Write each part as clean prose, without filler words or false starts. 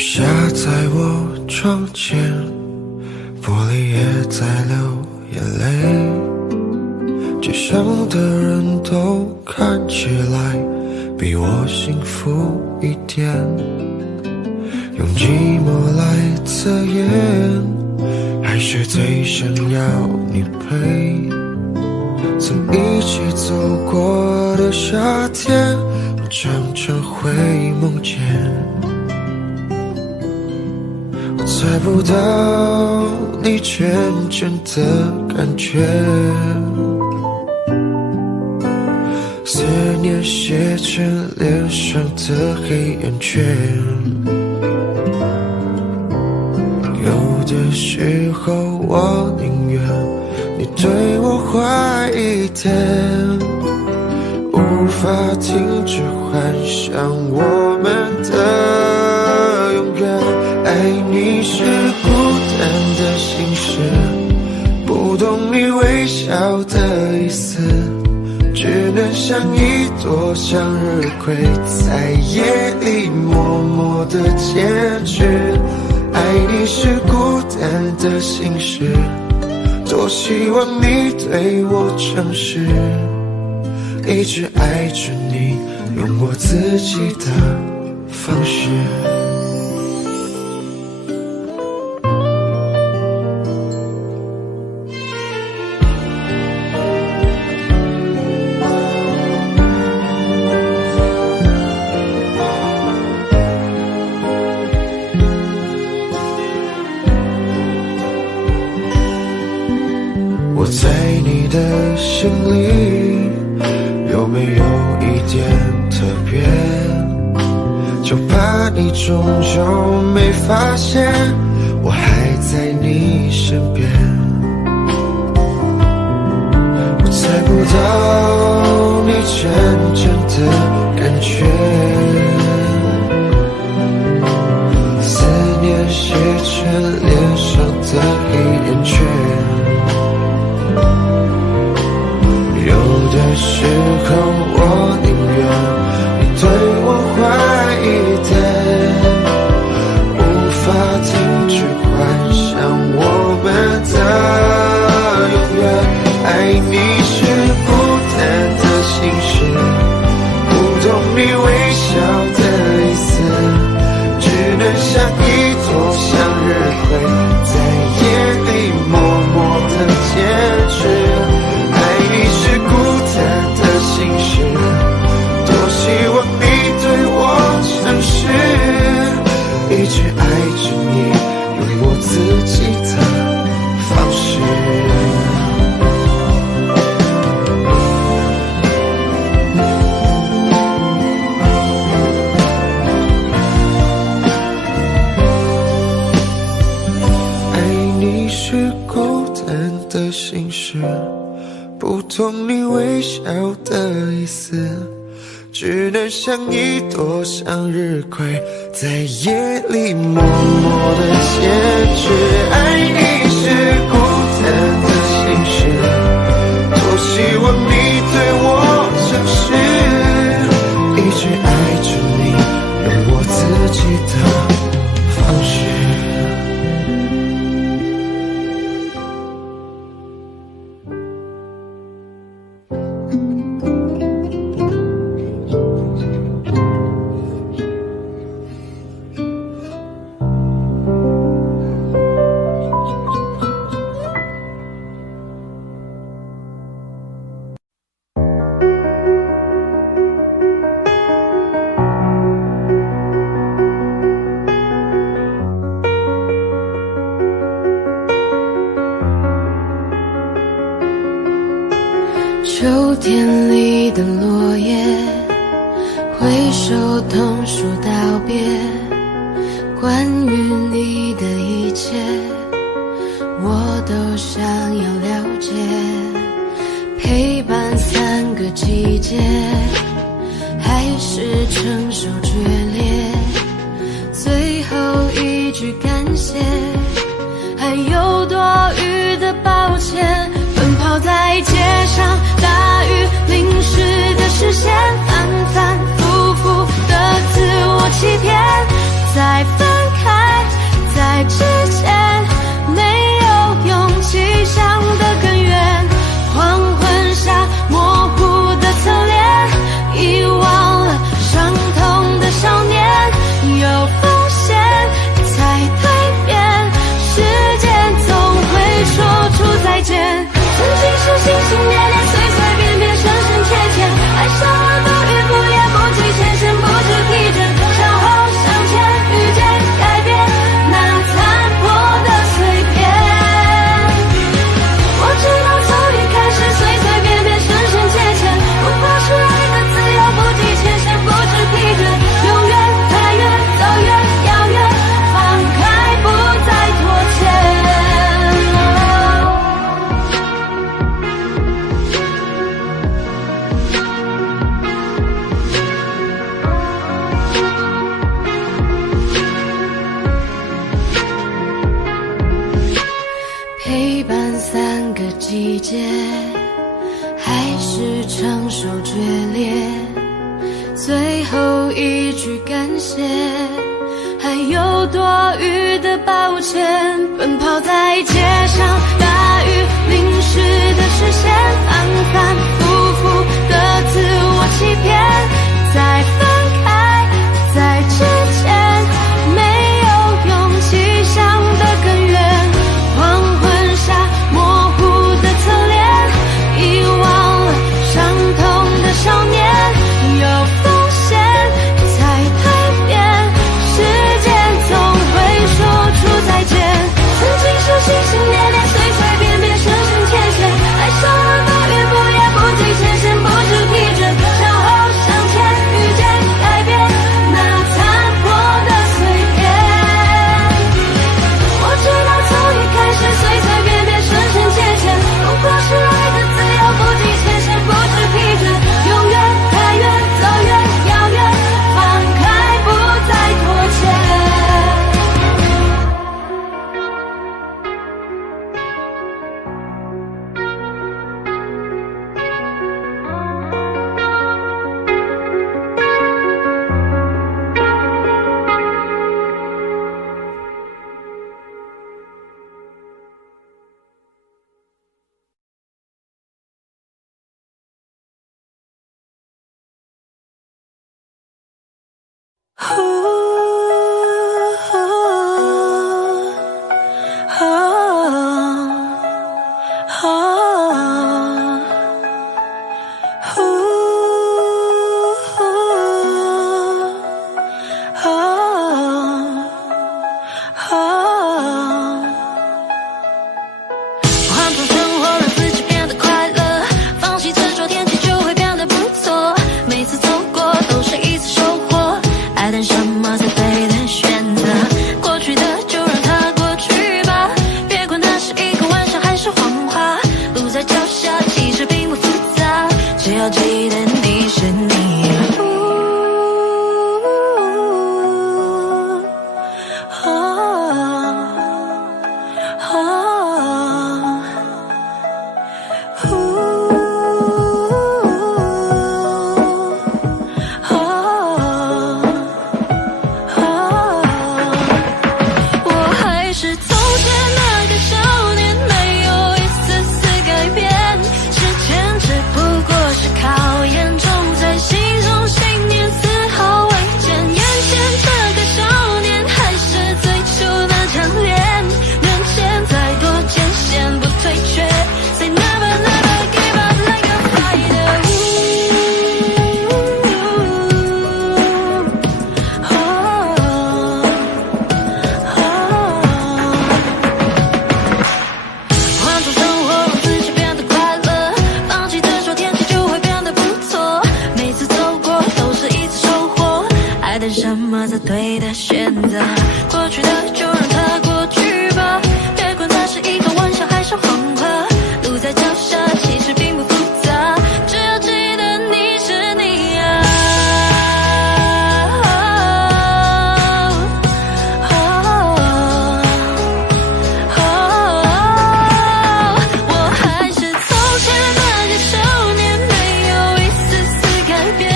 下在我窗前，玻璃也在流眼泪，街上的人都看起来比我幸福一点，用寂寞来测验，还是最想要你陪。曾一起走过的夏天，我常常会梦见。我猜不到你真正的感觉，思念写成脸上的黑眼圈，有的时候我宁愿你对我坏一点，无法停止幻想我们的永远。爱你是孤单的心事，不懂你微笑的意思，只能像一朵向日葵，在夜里默默地坚持。爱你是孤单的心事，多希望你对我诚实，一直爱着你，用我自己的方式。我在你的心里有没有一点特别，就怕你终究没发现我还在你身边。我猜不到你真正的感觉，思念写成脸上的黑眼圈，有的时候我宁愿你对我坏一点，无法停止幻想我们的永远。爱你是孤单的心事，不懂你微笑的意思，只能像一朵向日葵，在夜里默默地坚持。心事，多希望你对我诚实，一直爱着你，用我自己的方式。爱你是孤单的心事，不懂你微笑的意思，只能像一朵向日葵，在夜里默默地坚持。爱你是孤单的心事，多希望你对我诚实，一直爱着你，用我自己的方式。秋天里的落叶，挥手同树道别，关于你的一切我都想要了解，陪伴3个季节，还是承受决裂，最后一句感谢，还有多余的抱歉，奔跑在街上，大雨淋湿的视线，反反复复的自我欺骗，在分开界，还是承受决裂？最后一句感谢，还有多余的抱歉。奔跑在街上，大雨淋湿的视线，反反复复的自我欺骗。在分开，在之前没有勇气想得更远。黄昏下模糊的侧脸，遗忘了伤痛的少年。有风险才蜕变，时间总会说出再见。曾经是心心念念，随随便便，深深浅浅，爱上了抱怨，不言不提前嫌，不知疲倦，向后向前，遇见改变那残破的碎片。我知道从一开始随随便便，深深浅浅，不过是爱的自由，不计前嫌，不知疲倦，永远太远，走远遥远，放开不再拖欠。换种生活让自己变得快乐，放弃执着，天气就会变得不错。每次走过都是一次收获，爱等什么才对的选择？过去的就让它过去吧，别管它是一个玩笑还是谎话。路在脚下其实并不复杂，只要记得你是你。什么才对的选择？过去的就让它过去吧，别管它是一个玩笑还是谎话。路在脚下其实并不复杂，只要记得你是你啊。我还是从前那个少年，没有一丝丝改变，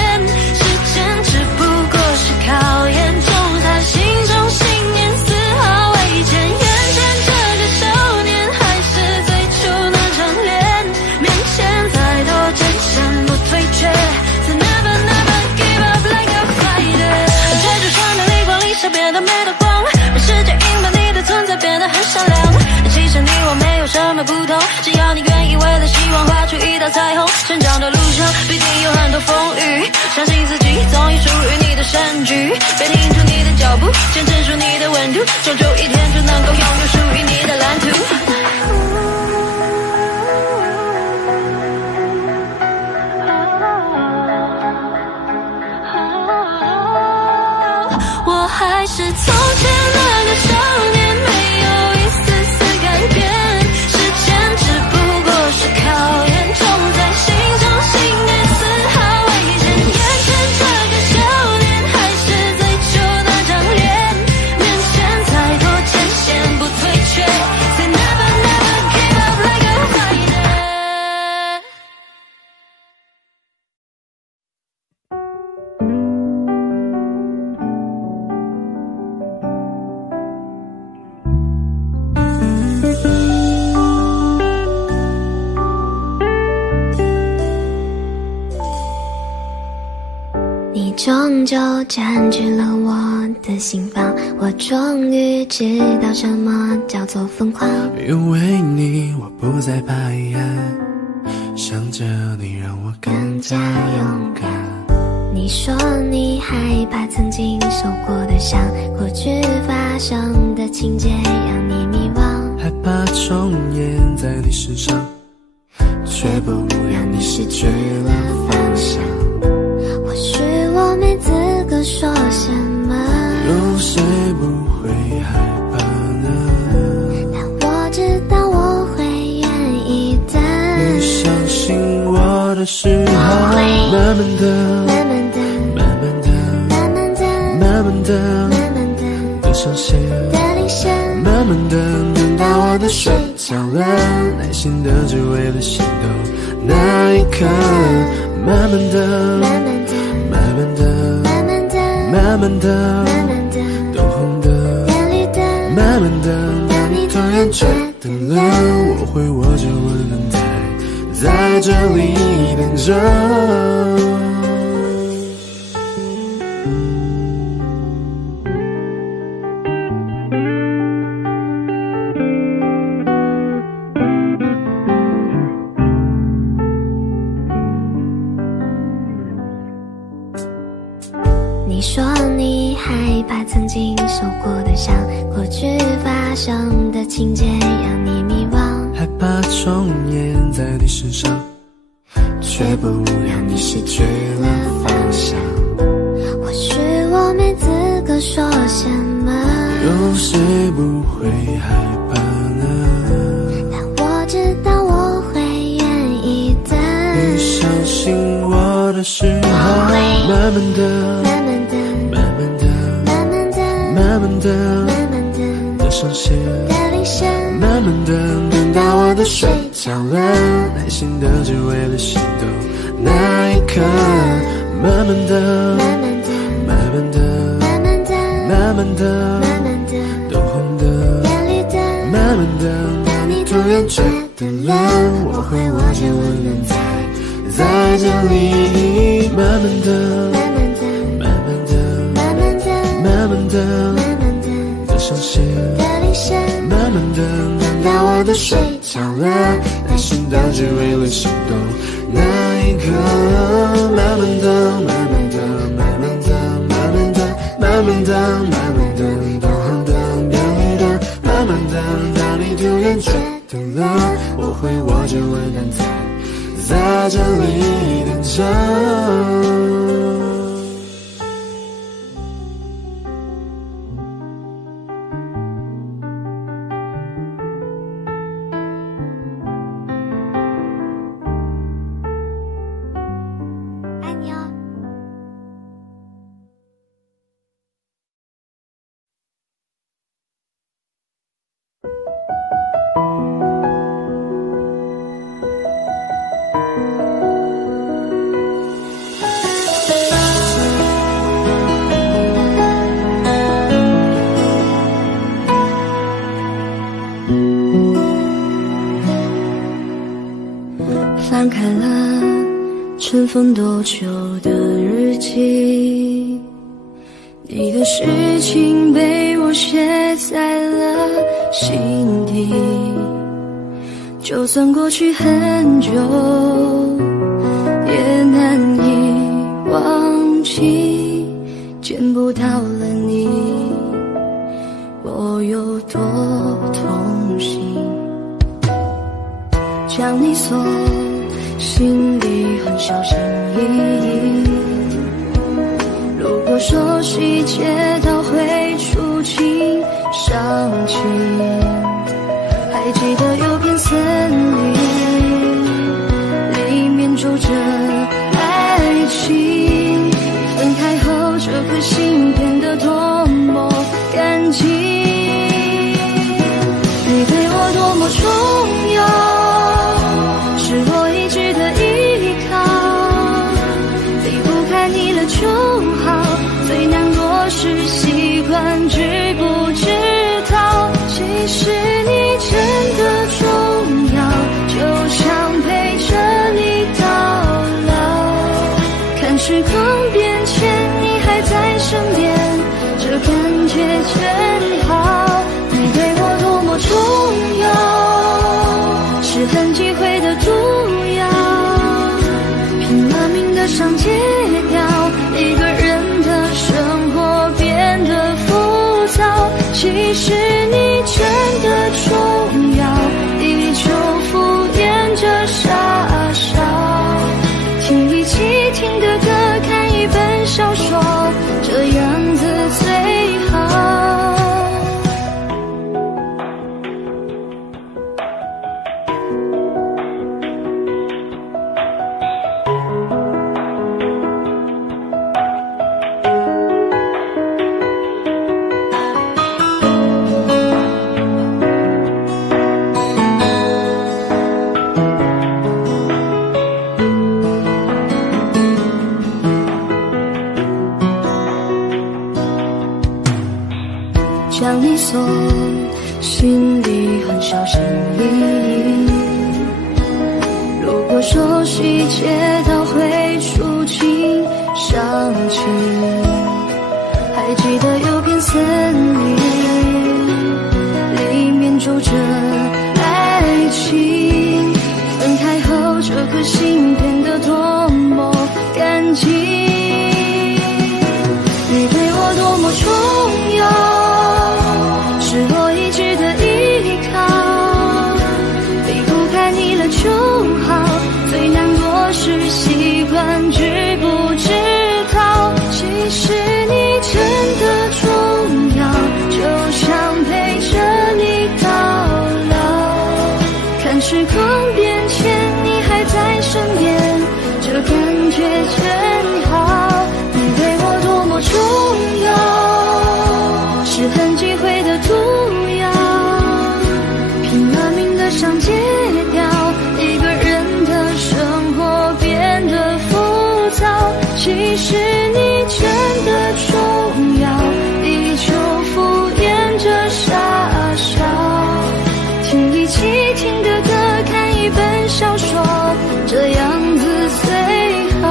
时间只不过是考验中他心中信念丝毫未减，眼前这个少年还是最初那张脸，面前再多艰险不退却，再 never never give up like a fighter。 追逐穿的离光离手变得没的光，让世界因为你的存在变得很闪亮。其实你我没有什么不同，只要你愿意为了希望画出一道彩虹。成长的路上必定有很多风雨，相信自己总有属于你的胜局。别停住你的脚步，坚持住你的温度，终究一天就能够拥有属于你的蓝图。我还是从前那个少年，没有一丝丝改变，时间只不过是考验中在心中信念丝毫未减，眼前这个少年还是最初那张脸，面前再多艰险不退却，再 never never give up like a fighter。终究占据了我的心房，我终于知道什么叫做疯狂。因为你我不再怕黑暗，想着你让我更加勇敢。你说你害怕曾经受过的伤，过去发生的情节让你迷惘，害怕重演在你身上，却不让你失去了方向。或许我没资格说什么，有谁不会害怕呢？但我知道我会愿意的。你相信我的时候，慢慢的，慢慢的，慢慢的，慢慢的，慢慢的，慢慢的，的上线，的铃声，慢慢的，等到我的睡着了，耐心的只为了心动那一刻，慢慢的，慢慢的，慢慢的，慢慢的，慢慢的，慢慢的，灯红的，变绿的，慢慢的，当你突然觉得冷，我会握着温暖在这里等着。你说你害怕曾经受过的伤，过去发生的情节让你迷惘，害怕重演在你身上，却不让你失去了方向。或许我没资格说什么，有谁不会害怕呢？但我知道我会愿意的。你相信我的时候，慢慢的，慢慢的，慢慢的，慢慢的，慢慢的，慢慢的，的上线，的铃声，慢慢的，等到我的睡着了，耐心的只为了心动那一刻，慢慢的，慢慢的，慢慢的，慢慢的，慢慢的，慢慢的，灯红的，变绿的，慢慢的，当你突然觉得冷，我会握着温暖在这里，慢慢的，慢慢的，慢慢的，慢慢的，慢慢的，慢慢的，的上线，的铃声，慢慢的，等到我的睡着了，耐心的只为了心动那一刻，慢慢的，慢慢的，慢慢的，慢慢的，慢慢的，慢慢的，灯红的，变绿的，慢慢的，当你突然觉得冷，我会握着温暖在这里等着。爱你哦。翻开了尘封多久的日记，你的事情被我写在了心底，就算过去很久也难以忘记，见不到了你我有多痛心，将你锁心里很小心翼翼，如果说细节都会触景伤情，还记得有片森林，里面住着爱情，分开后这颗心变得多么干净，你对我多么重要，是我一直的依靠，离不开你了就好，最难过是习惯知不知道，全好。你对我多么重要，是很忌讳的毒药，拼了命的上戒掉，一个人的生活变得浮躁。其实你真的重要，依旧敷衍着傻笑，听一起听的歌，看一本小说，这样子最好。将你送，心里很小心翼翼。如果说细节到会触景伤情，还记得有片森林，里面住着爱情。分开后，这颗心变得多么干净。你对我多么重要，是我一直的依靠，离不开你了就好。最难过是习惯知不知道，其实你真的重要，就想陪着你到老。看时光变迁，你还在身边，这感觉真好。你对我多么重要，是很忌讳的毒药，拼了命的想戒掉，一个人的生活变得浮躁。其实你真的重要，依旧敷衍着傻笑，听一起听的歌，看一本小说，这样子最好。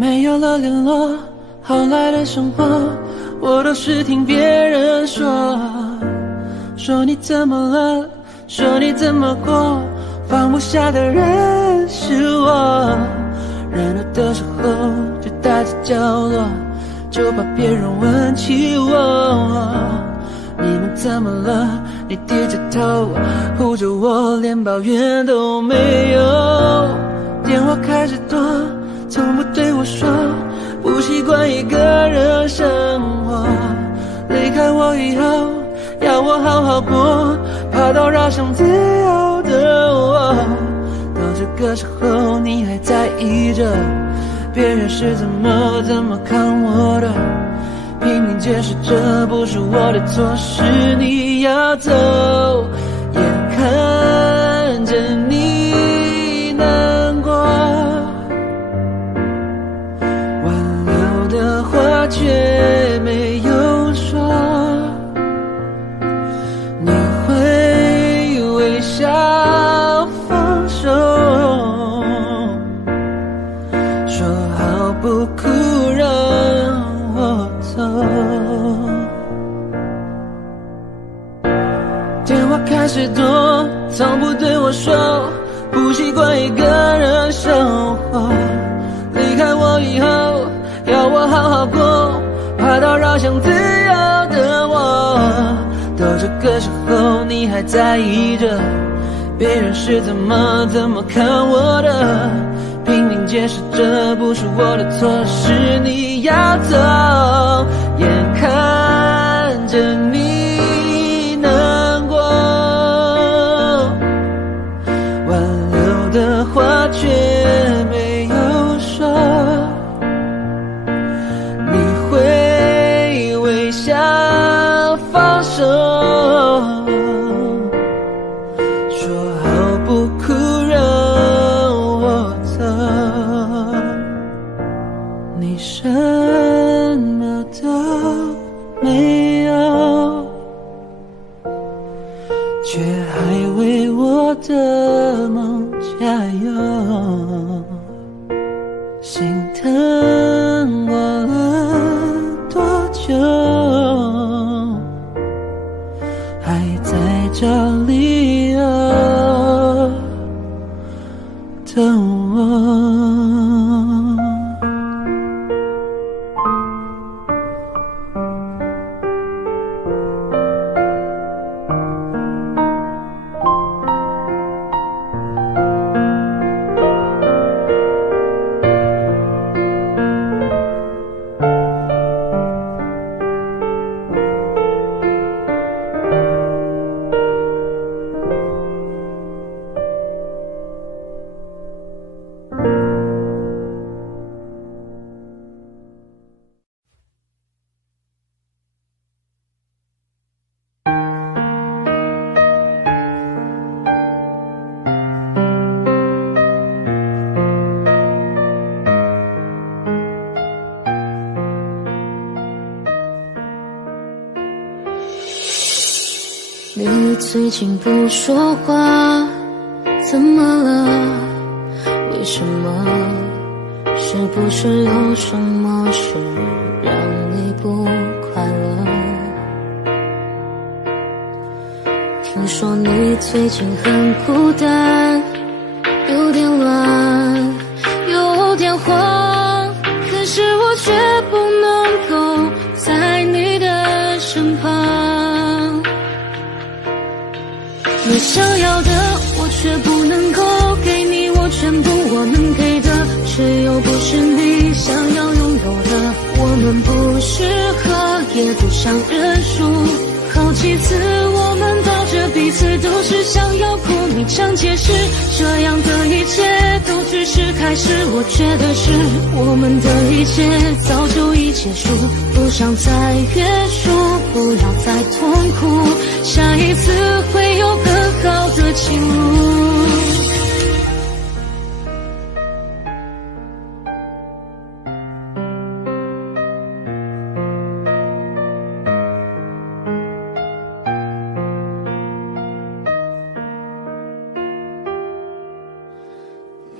没有了联络，后来的生活我都是听别人说，说你怎么了，说你怎么过，放不下的人是我。热闹的时候就待在角落，就怕别人问起我。你们怎么了？你低着头护着我，连抱怨都没有。电话开始多，从不对我说，不习惯一个人生活。离开我以后，要我好好过，怕打扰想自由的我。到这个时候，你还在意着别人是怎么看我的，拼命解释这不是我的错，是你要走，眼看着你难过，挽留的话却没有说，你会微笑放手，说好不哭让我走。电话开始多，从不对我说，不习惯一个人生活。离开我以后，要我好好过，怕打扰绕向自由的我。都这个时候你还在意着别人是怎么看我的，拼命解释这不是我的错，是你要走，眼看着你难过，挽留的话却没有说，你会微笑放手，说好不哭让我走，你什么都没有，却还为我的梦加油，心疼我了多久，还在找理由等我。你最近不说话，怎么了？为什么？是不是有什么事让你不快乐？听说你最近很孤单，有点乱，有点慌，可是我却不能够在你的身旁。你想要的我却不能够给你，我全部我能给的却又不是你想要拥有的。我们不适合也不想认输，好几次我们抱着彼此都是想要哭，你常解释这样的一切都只是开始，我觉得是我们的一切早就已结束，不想再约束，不要再痛苦，下一次会有更好的情路。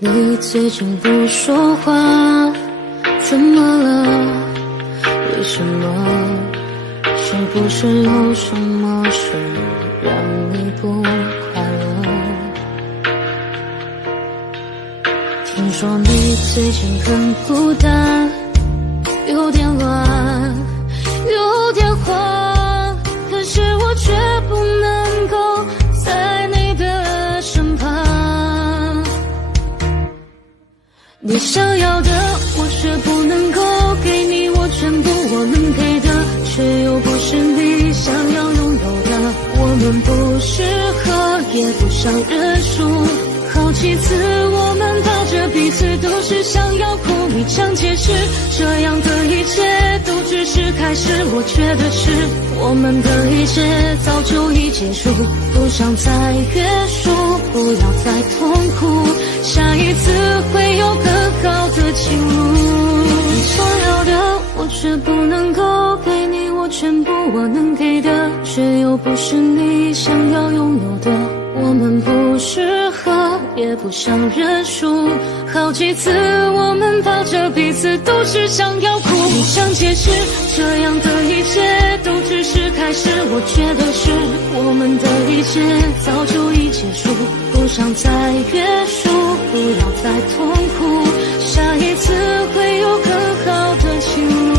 你最近不说话，怎么了？为什么？是不是有什么事让你不快乐？听说你最近很孤单，有点乱，有点慌，可是我却不能够在你的身旁。你想要的我却不能够给你，我全部我能给的却又不是你想要拥有的。我们不适合也不想认输，好几次我们抱着彼此都是想要哭，你常解释这样的一切都只是开始，我觉得是我们的一切早就已结束，不想再约束，不要再痛苦，下一次会有更好的情路。你想要的我却不能够给你，我全部我能给的却又不是你想要拥有的。我们不适合也不想认输，好几次我们抱着彼此都是想要哭，你想解释这样的一切都只是开始，我觉得是我们的一切早就已结束，不想再约束，不要再痛苦，下一次会有更好的情路。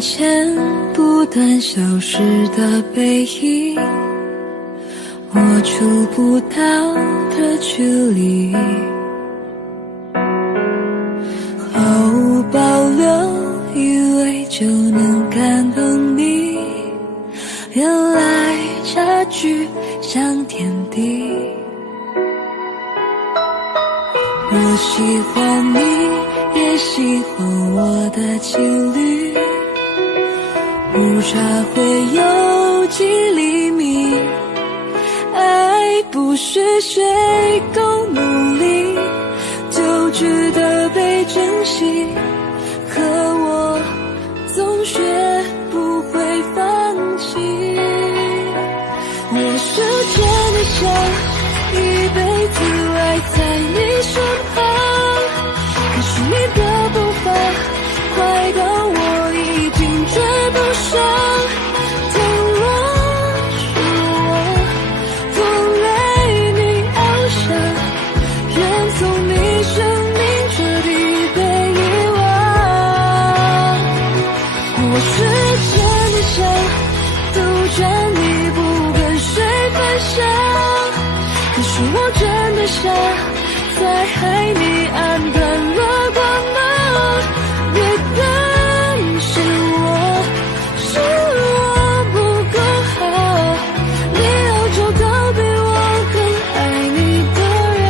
眼前不断消失的背影，我触不到的距离，毫无保留，以为就能感动你，原来差距像天地。我喜欢你，也喜欢我的情侣，误差会有几厘米，爱不是谁够努力就值得被珍惜，可我总学不会放弃。我是真的想一辈子爱在你身旁，可是你的步伐快到我已经追不上，倘若是我不为你翱翔，愿从你生命彻底被遗忘。我是真的想独占你不跟谁分享，可是我真的傻，在海里暗淡了光芒，别担心我，是我不够好，你要找到比我更爱你的人，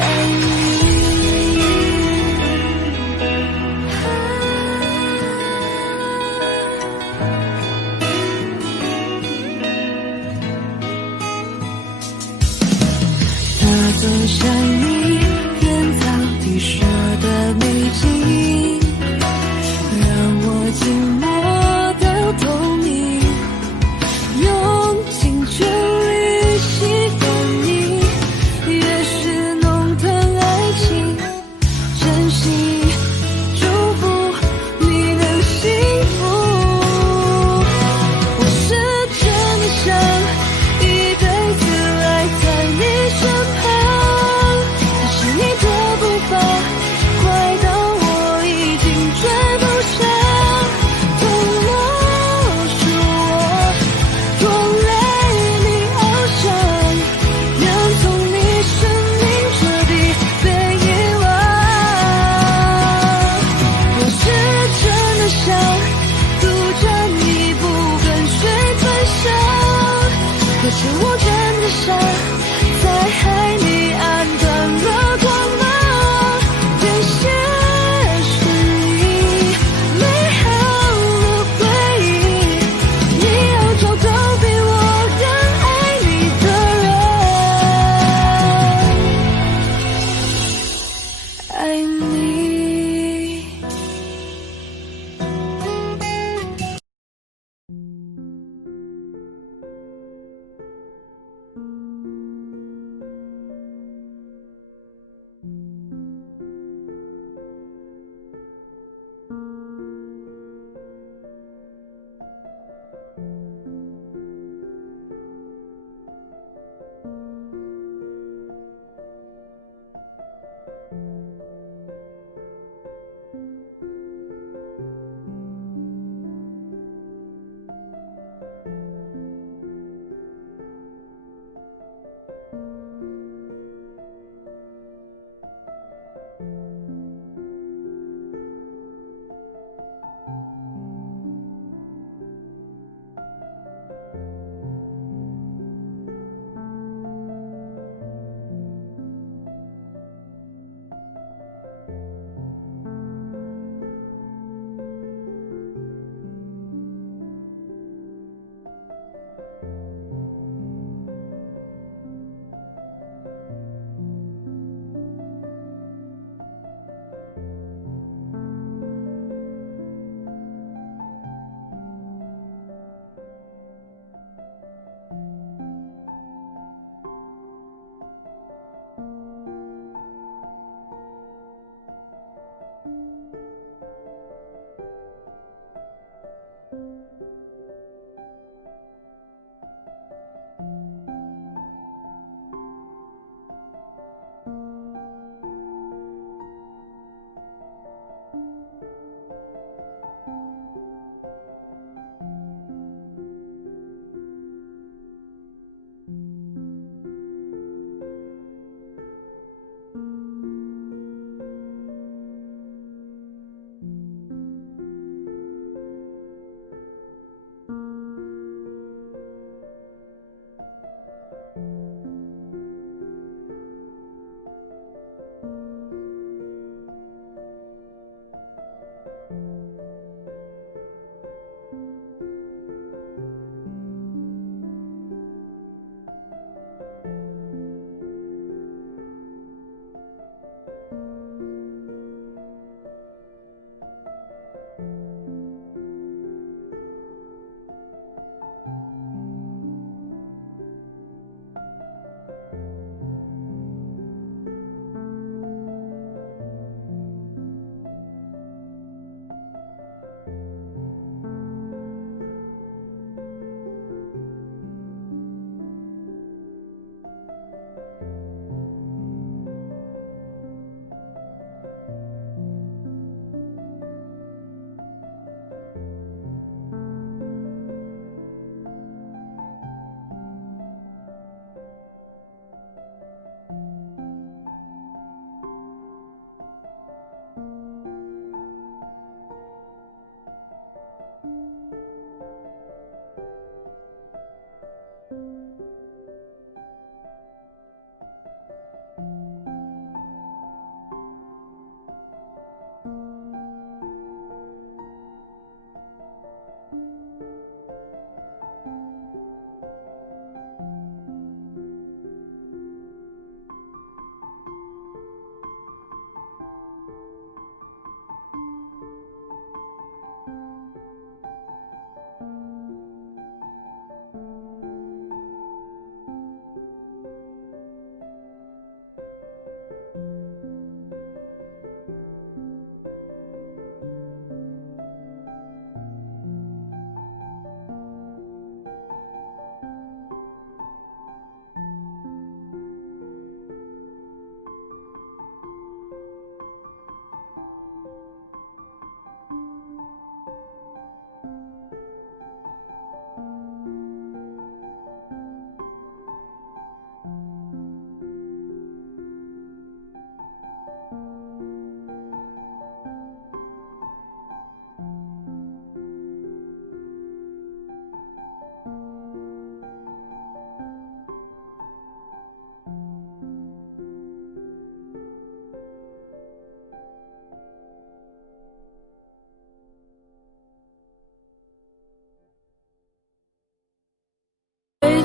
爱你。他走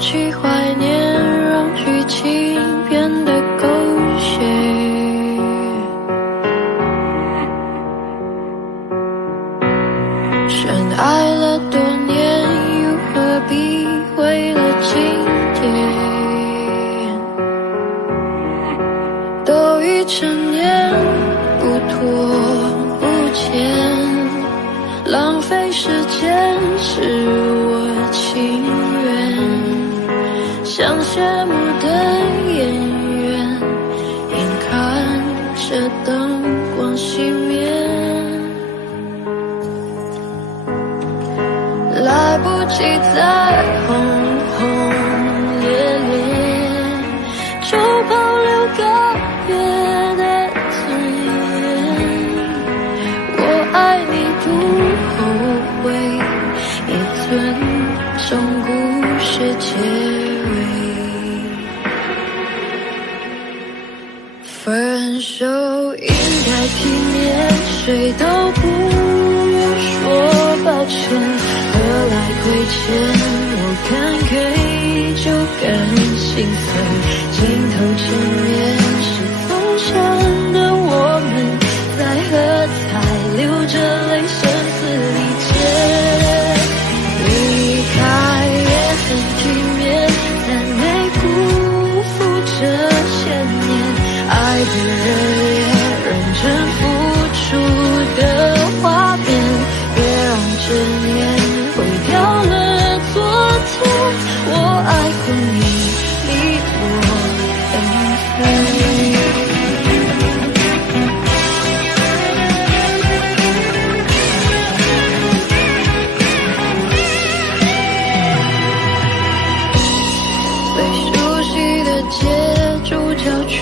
去怀念，让剧情变得狗血。深爱了多年，又何必为了今天？都已成年，不拖不欠，浪费时间是我情愿。像谢幕的演员，眼看着灯光熄灭，来不及再轰轰烈烈，就保留告别的尊严。我爱你不后悔，也尊重故事结尾。分手应该体面，谁都不用说抱歉，何来亏欠？我敢给就敢心碎，镜头前面是从前的我们，在喝彩流着泪声嘶力竭。离开也很体面，但没辜负这些年爱的热烈，认真付出的画面，别让执念毁掉了昨天。我爱过你，你我跟随。最熟悉的街，主角却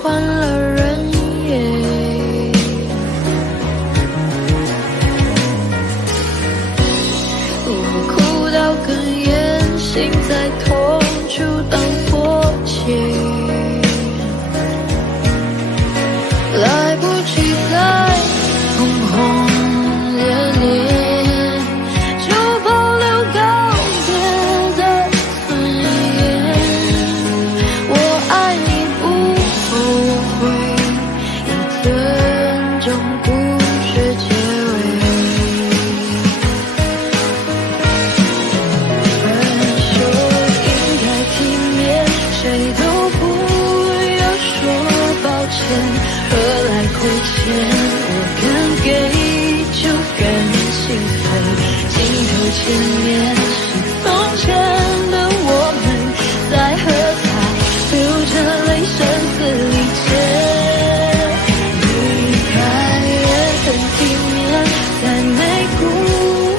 换了人耶。我哭到哽咽，心在痛处当迫切，来不及再轰轰烈烈，就保留告别的尊严。我爱你不后悔，也尊重故事结尾。分手应该体面，谁都不要说抱歉，何来亏欠？我敢给就敢心碎，镜头前面是从前的我们，在喝彩流着泪声嘶力竭。离开也很体面，但没辜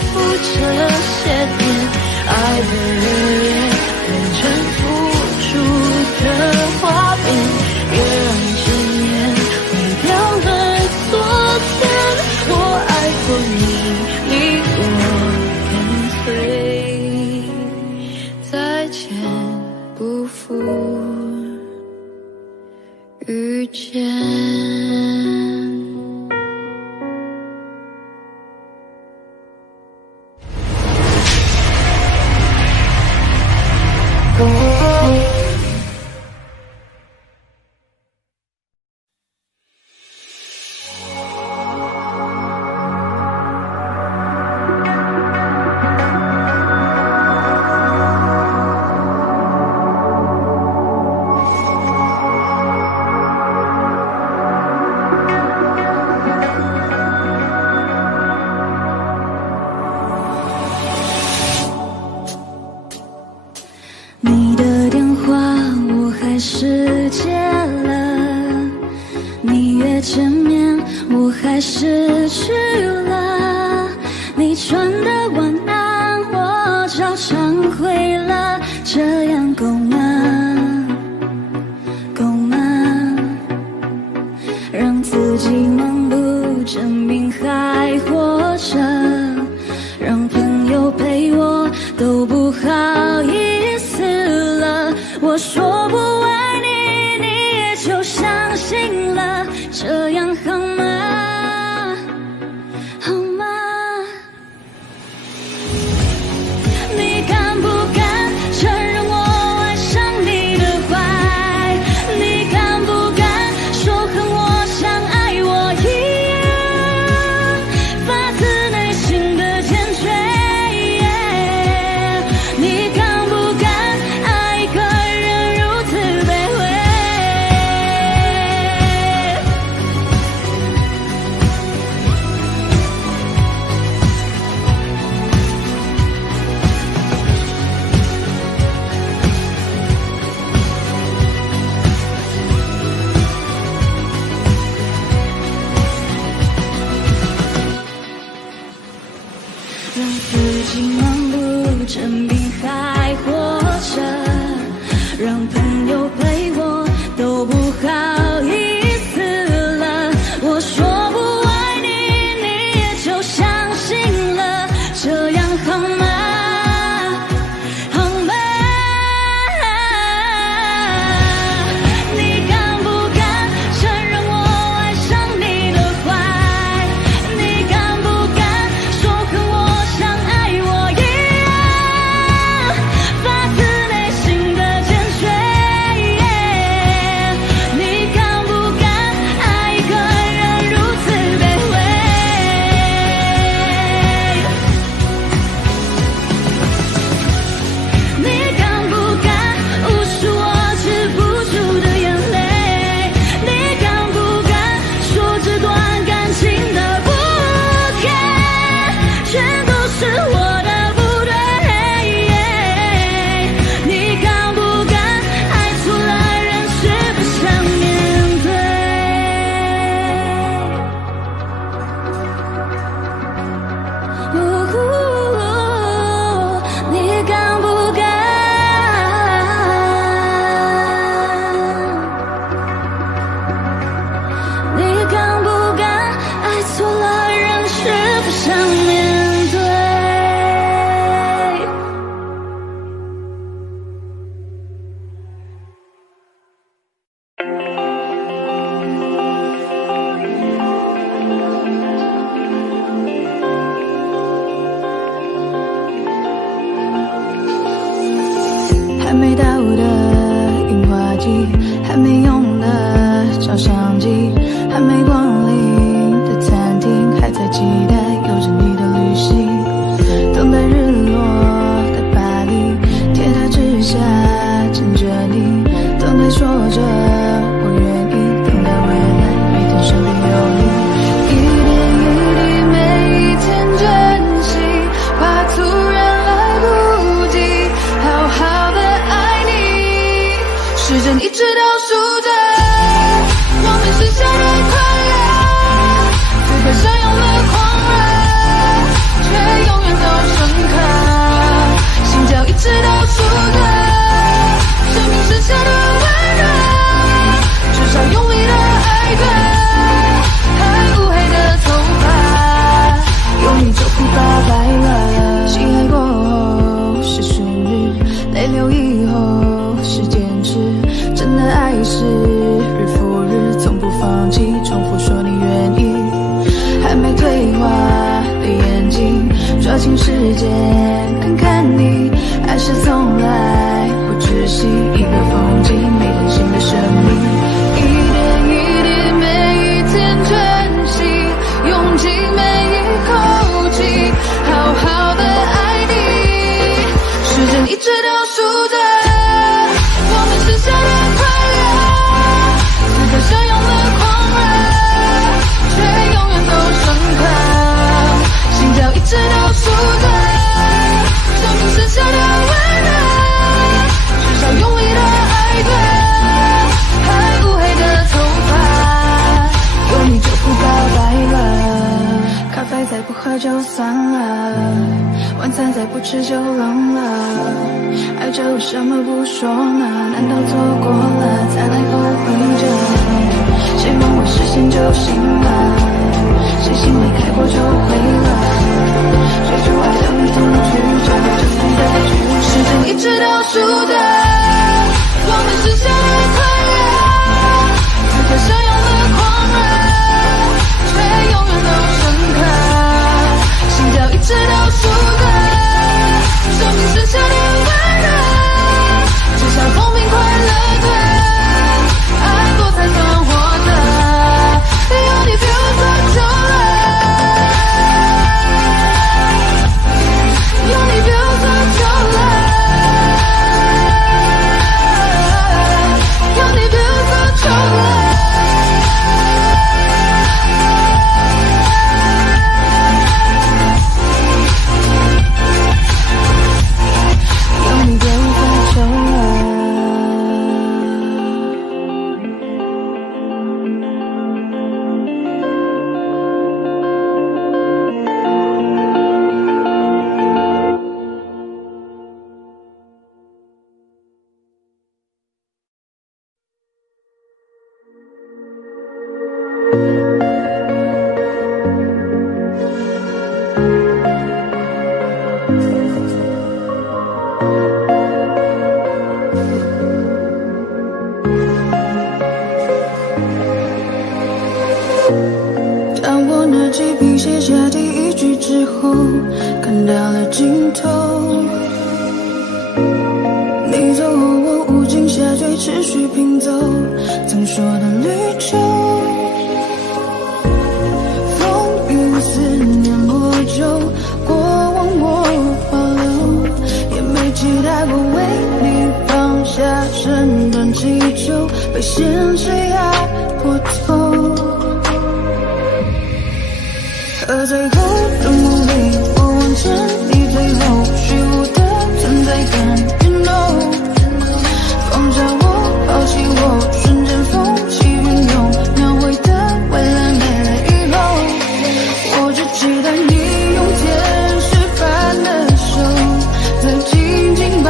负这些年爱的热烈，认真付出的画面，别让执念毁掉了昨天。我爱过你，你我跟随，再见不负遇见。你的电话我还是接了，你约见面我还是去了，你传的晚安我照常回了，这样够吗？够吗？让自己漫不经病还活着，让朋友陪我都不好意思了，我说不爱你，你也就相信了，这样好吗？好吗？你敢不敢承认我让自己漫不经病还活着，让朋友陪我都不好意思了。我说不爱你，你也就相信了，这样好吗？好吗？你敢不敢承认我爱上你的坏？你敢不敢说和我像爱我一样，发自内心的坚决？你敢不敢爱一个人如此卑微？你敢不敢无视我止不住的眼泪？你敢不敢说这段感情的不甜，全都是我的不对？你敢不敢爱错了人是不想面对？你敢不敢？你敢不敢爱错了人是不想面对？还没到的樱花季，还没用的照相机，还没光临的餐厅，还在期待有着你的旅行，等待日落的巴黎，铁塔之下牵着你，等待说着我愿意，等待未来每天身边有你，一点一滴每一天珍惜，怕突然来不及好好的爱你，时针一直倒数着我们剩下的快乐，此刻相拥的狂热，却永远都深刻，心跳一直倒数着生命剩下的温热，至少用力的爱着，还乌黑的头发，有你就不怕白了，心爱过后是순日，泪流以后是坚持，真的爱是日复日，从不放弃，重复说你愿意，还没退化的眼睛，抓紧时间看看你，爱是从来不窒息，一个风景，每天新的生命，一点一滴每一天珍惜，用尽每一口气，好好的爱你，时针一直倒数着我们剩下的快乐，此刻相拥的狂热，却永远都深刻，心跳一直倒数着生命剩下的温热，至少用力的爱着，还乌黑的头发，有你就不告白了，咖啡再不喝就算了，晚餐再不吃就冷了，爱着为什么不说呢？难道错过了再来后悔着？谁让我实现就行了，谁心没开过就毁了，追逐爱的你总拒着，真的在拒绝，时针一直倒数着我们剩下的快乐，此刻相拥的狂热，却永远都深刻，心跳一直倒数着生命剩下的温热，至少风明快乐的爱过才算活着，有你比我早就了。看到了尽头。你走后，我无尽下坠，持续拼凑曾说的旅程。风雨思念魔咒，过往我保留，也没期待过为你放下身段祈求，被现实压过头。而最后的梦里，我望见你最后虚无的存在感 ，You know， 放下我，抛弃我，瞬间风起云涌，描绘的未来没了以后，我只期待你用天使般的手，再紧紧抱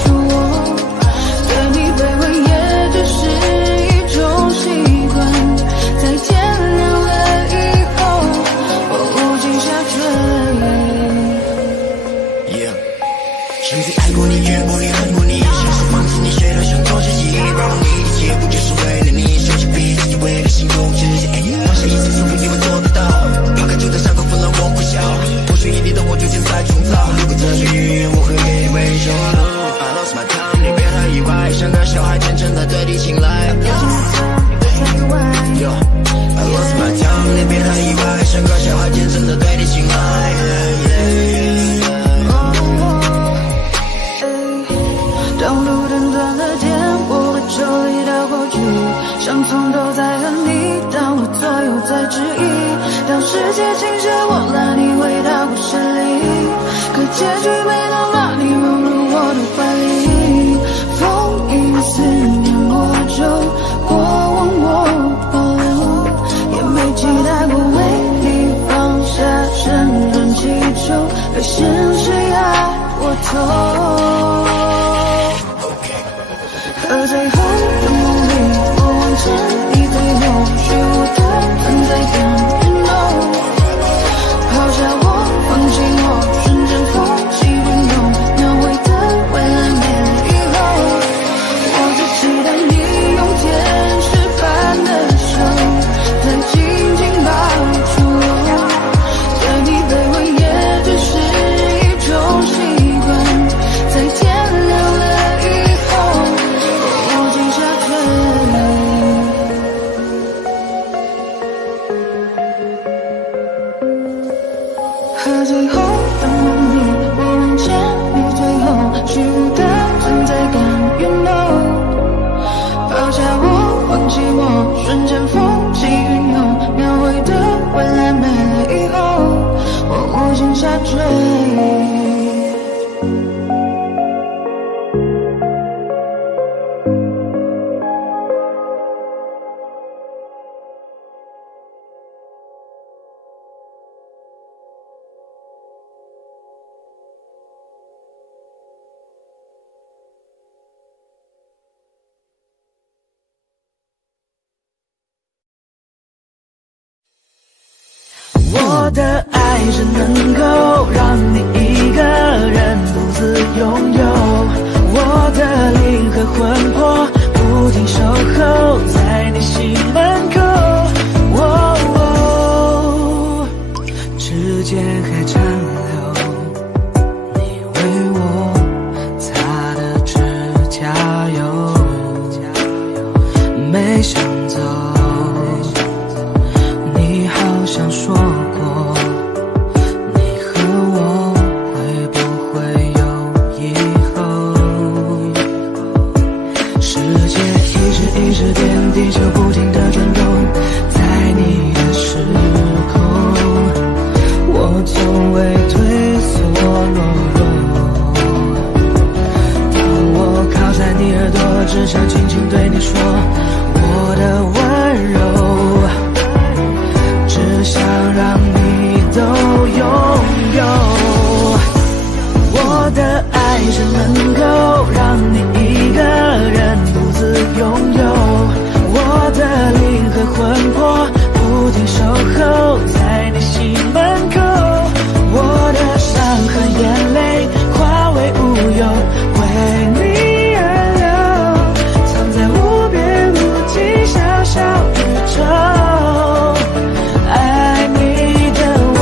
住我，对你卑微也只是一种习惯，在天亮了以后，我无尽下坠。曾经爱过你，越过你，恨过你，现实放肆你，谁都想做自己，包容你，一切不就是为了你，收起彼此以为的心中之结，放下一切束缚，以为做得到，抛开旧的伤口，不让我苦笑，或许你懂我，就现在重造，如果这是预言，我会给你微笑。I lost my time， 你别太意外，像个小孩天真的对你青睐。I lost my time， 你别太意外，像个小孩天真的对你青睐。当路灯断了电，我会抽离到过去，想从头再和你，当我左右在质疑，当世界倾斜我拉你回到故事里，可结局没能让你融入我的怀里。风雨思念魔咒，过往我保留，也没期待过为你放下身段祈求，可现实压过头。而最后的梦里，我望见你最后虚无的存在感 ，You know， 抛下我，放弃我，瞬间风起云涌，描绘的未来没了以后，我只期待你用天使般的手，再紧紧抱住我，对你卑微也只是一种习惯，在天亮了以后。和最后的梦里，我望见你最后虚无的存在感 ，You know， 抛下我，放弃我，瞬间风起云涌，描绘的未来没了以后，我无心下坠。我的爱只能够让你一个人独自拥有，我的灵和魂魄不停守候在你心门口。指尖还残留你为我擦的指甲油，没想走，你好像说过，你和我会不会有以后？世界一直变，地球不停地转动，在你的时空，我从未退缩懦弱。当我靠在你耳朵，只想轻轻对你说，我的温柔，只想让你都拥有。我的爱只能够让你一个人独自拥有，我的灵和魂魄不停守候在你心门口，我的伤和眼泪化为乌有，为你而流，藏在无边无际小小宇宙。爱你的我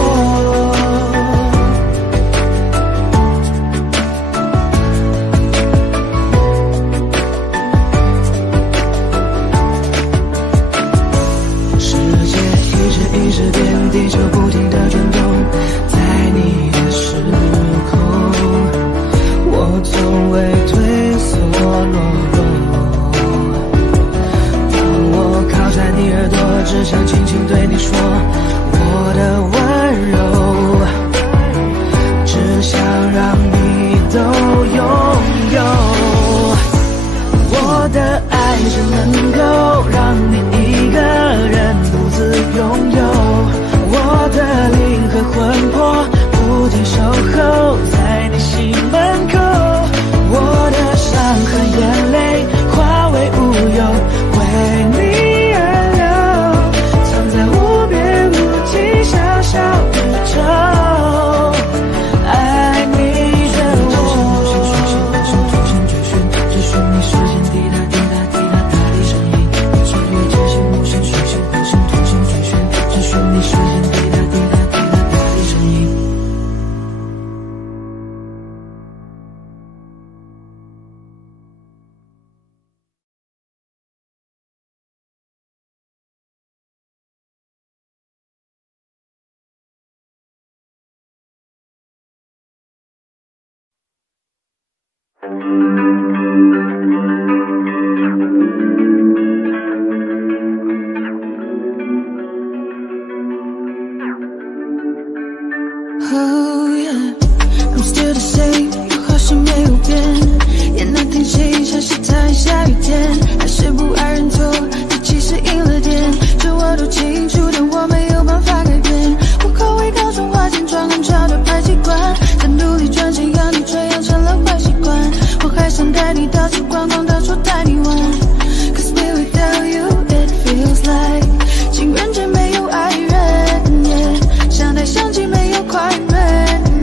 Oh yeah, I'm still the same， 有好像没有变，也能听清像是在下雨天，还是不爱认错，你其实赢了点，这我都清楚，但我没有办法改变。我口味高中花钱装很潮的排气管，在努力赚钱养你，却养成了坏习惯。我还想带你到处逛逛，到处带你玩。Cause me without you, it feels like 情人节没有爱人， yeah， 相待相机没有快门，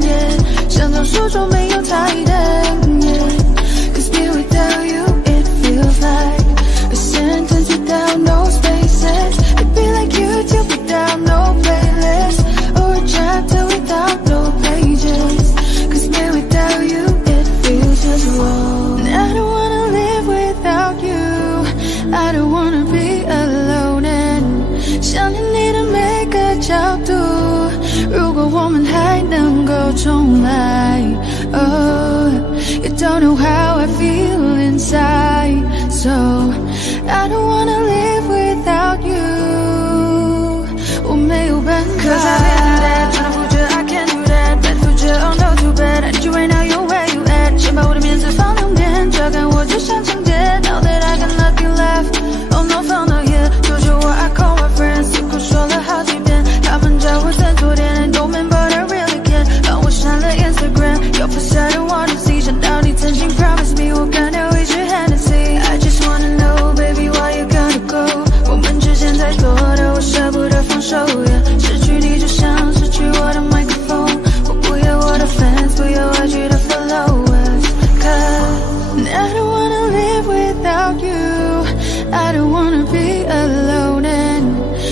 yeah， 像张书桌没有台灯， yeah。Cause me without you, it feels like a sentence without no spaces. It'd be like YouTube without no playlist, or a chapter without no pages. Cause me without you, it feels just wrong. I don't wanna live without you, I don't wanna be alone, and 想念你的每个角度，如果我们还能够重来， oh, you don't know how I feel inside, so I don't wanna live without you. 我没有办法 Cause I can't do that, tryna 复制 I can't do that, bad 复制 oh no too bad, I need you right now, you where you at. 先把我的面子放两边，这看我就像情节 Now that I got nothing left, oh no fun not here. 求求我 I call my friends, 似乎说了好几遍，他们叫我再多点 I don't mean but I really can't. 帮我删了 Instagram, your post I don't wanna see. 想到你曾经 promise me 我干掉一支 Hennessy. I just wanna know baby why you gotta go. 我们之间太多的我舍不得放手 yeah. 失去你就像失去我的麦克风，我不要我的 fans， 不要IG的 followers. Cause I don't wanna live without you, I don't wanna be alone, and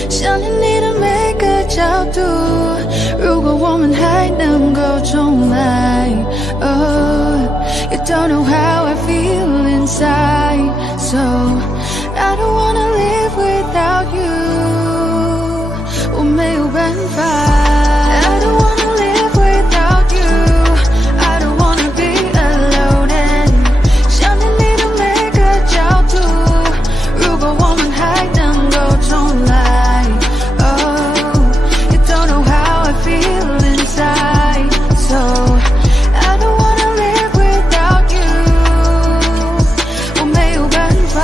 想念你的每个角度，如果我们还能够重来， oh, you don't know how I feel inside, so I don't wanna live without you. 我没有办法 I don't wanna live without you, I don't wanna be alone, and 想念你的每个角度，如果我们还能够重来， oh, you don't know how I feel inside, so I don't wanna live without you. 我没有办法。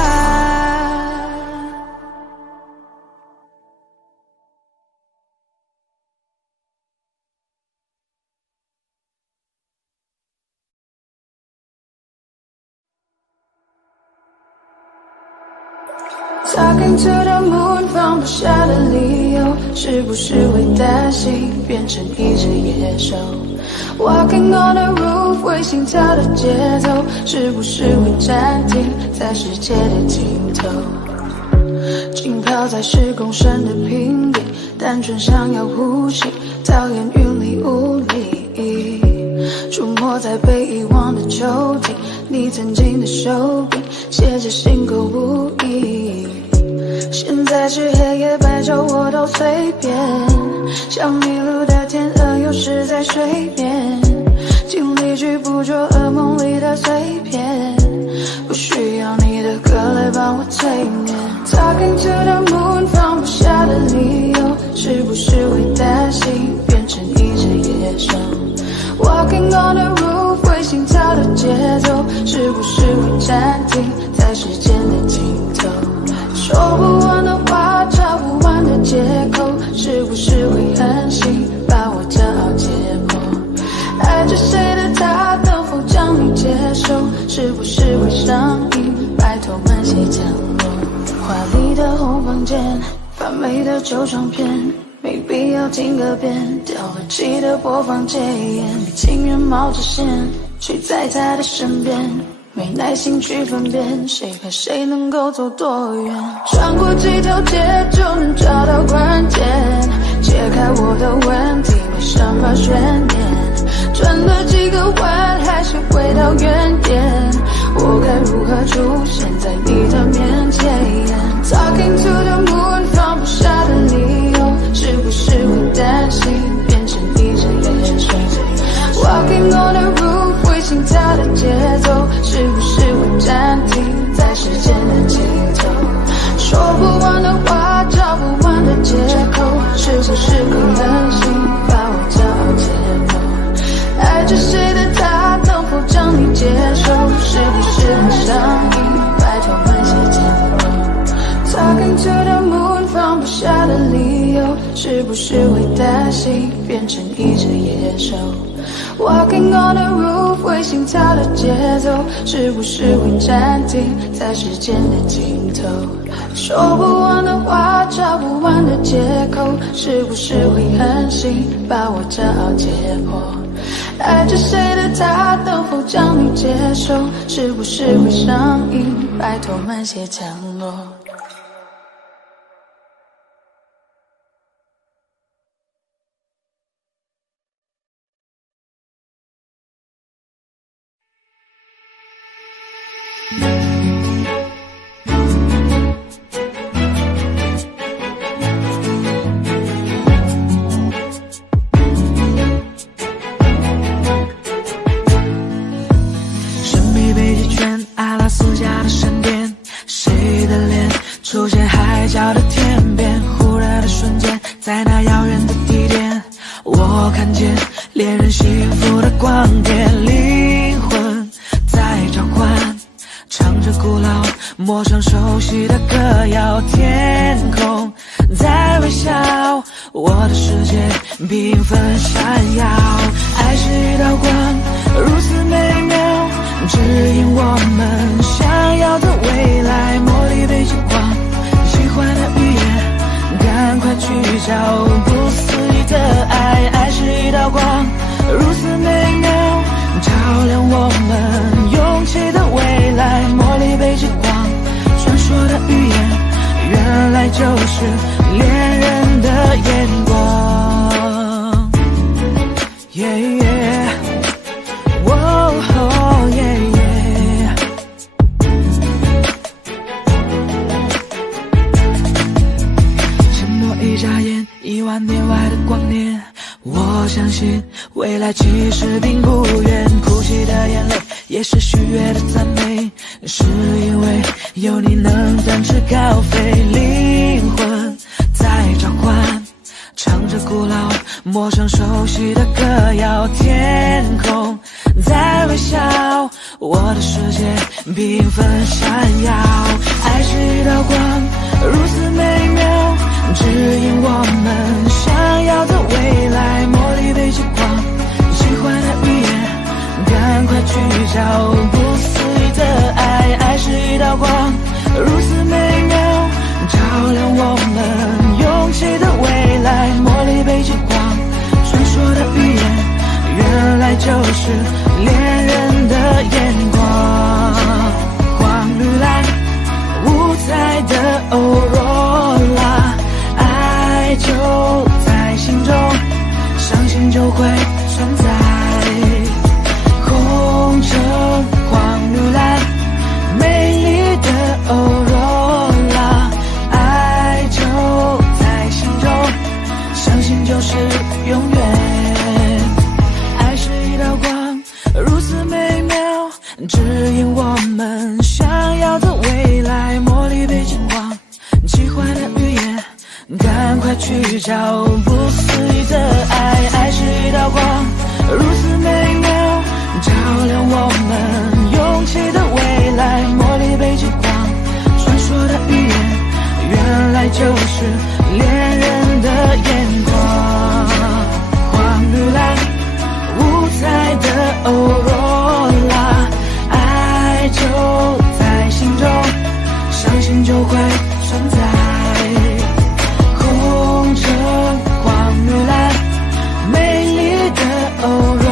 Talking to the moon， 放不下的理由，是不是会担心变成一只野兽 ？Walking on the roof， 为心跳的节奏，是不是会暂停在世界的尽头？浸泡在10公升的瓶底，单纯想要呼吸，讨厌云里雾里。出没在被遗忘的抽屉，你曾经的手笔，写着心口不一。现在是黑夜白昼我都随便，像迷路的天鹅有时在水边，尽力去捕捉噩梦里的碎片，不需要你的歌来帮我催眠。Talking to the moon， 放不下的理由，是不是会担心变成一只野兽？ Walking on the roof， 为心跳的节奏，是不是会暂停在时间的尽头？说不完的话，找不完的借口，是不是会狠心把我骄傲解剖？爱着谁的他，能否将你接受？是不是会上瘾，拜托慢些降落？华丽的红房间，发霉的旧唱片。 没必要听个遍，掉了漆的播放戒烟，你情愿冒着险，睡在他的身边，没耐心去分辨，谁和谁能够走多远。穿过几条街就能找到关键，解开我的问题，没什么悬念，转了几个弯还是回到原点，我该如何出现在你的面前 ？Talking to the moon， 放不下的理由。 是不是会担心变成一只野兽 ？Walking on the roof， 为心跳的节奏，是不是会狠心把我骄傲解剖？爱着谁的他能否将你接受？是不是会上瘾？拜托慢些降落。Talking to the moon 放不下的理由，是不是会担心变成一只野兽？Walking on the roof 为心跳的节奏，是不是会暂停在时间的尽头？说不完的话，找不完的借口，是不是会狠心把我骄傲解剖？爱着谁的他能否将你接受？是不是会上瘾？拜托慢些降落。神秘北极圈，阿拉斯加的闪电，谁的脸出现海角的天边？忽然的瞬间，在那遥远的地点，我看见恋人幸福的光点，灵魂在召唤，唱着古老陌生熟悉的歌谣，天空在微笑，我的世界缤纷闪耀。爱是一道光，如此美妙，指引我们想要的未来。茉莉北极光，喜欢的语言，赶快去找不思议的爱。爱是一道光，如此美妙，照亮我们勇气的未来。茉莉北极光，传说的语言，原来就是恋人的眼光。Yeah, yeah. Whoa, oh, yeah, yeah. 沉默一眨眼，10000年外的光年，我相信未来其实并不远。哭泣的眼泪也是喜悦的赞美，是因为有你能展翅高飞。灵魂在召唤，唱着古老陌生熟悉的歌谣，天空在微笑，我的世界缤纷闪耀。爱是一道光，如此美妙，指引我们想要的未来。茉莉北极光，喜欢的语言，赶快去找不思议的爱。爱是一道光，如此美妙，照亮我们勇气的未来。茉莉北极光，传说的语言，原来就是恋人的眼光。黄绿蓝五彩的欧若拉，爱就在心中，相信就会存在。红橙黄绿蓝，美丽的欧若拉，爱就在心中，相信就是永远。爱是一道光，如此美妙，指引我们想要的未来。茉莉北极光，奇幻的语言，赶快去找不思议的爱。爱是一道光，如此美妙，照亮我们勇气的未来。茉莉北极光，传说的语言，原来就是恋人的眼光。黄绿蓝五彩的欧若拉，爱就在心中，相信就会存在。红橙黄绿蓝，美丽的欧若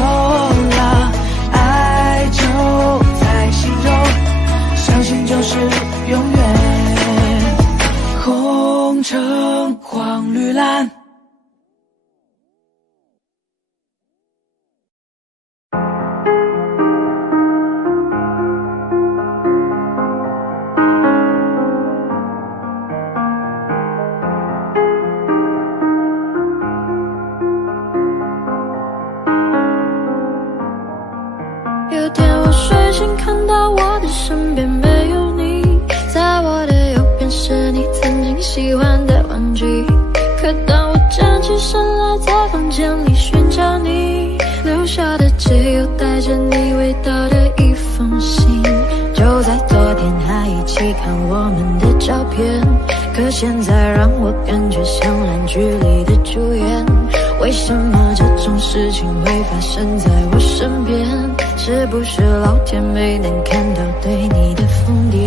拉，爱就在心中，相信就是永远。红橙黄绿蓝。有天我睡醒，看到我的身边没有你，在我的右边是你曾经喜欢的玩具。可当我睁间里寻找你，留下的只有带着你味道的一封信。就在昨天还一起看我们的照片，可现在让我感觉像烂剧里的主演。为什么这种事情会发生在我身边？是不是老天没能看到对你的疯癫？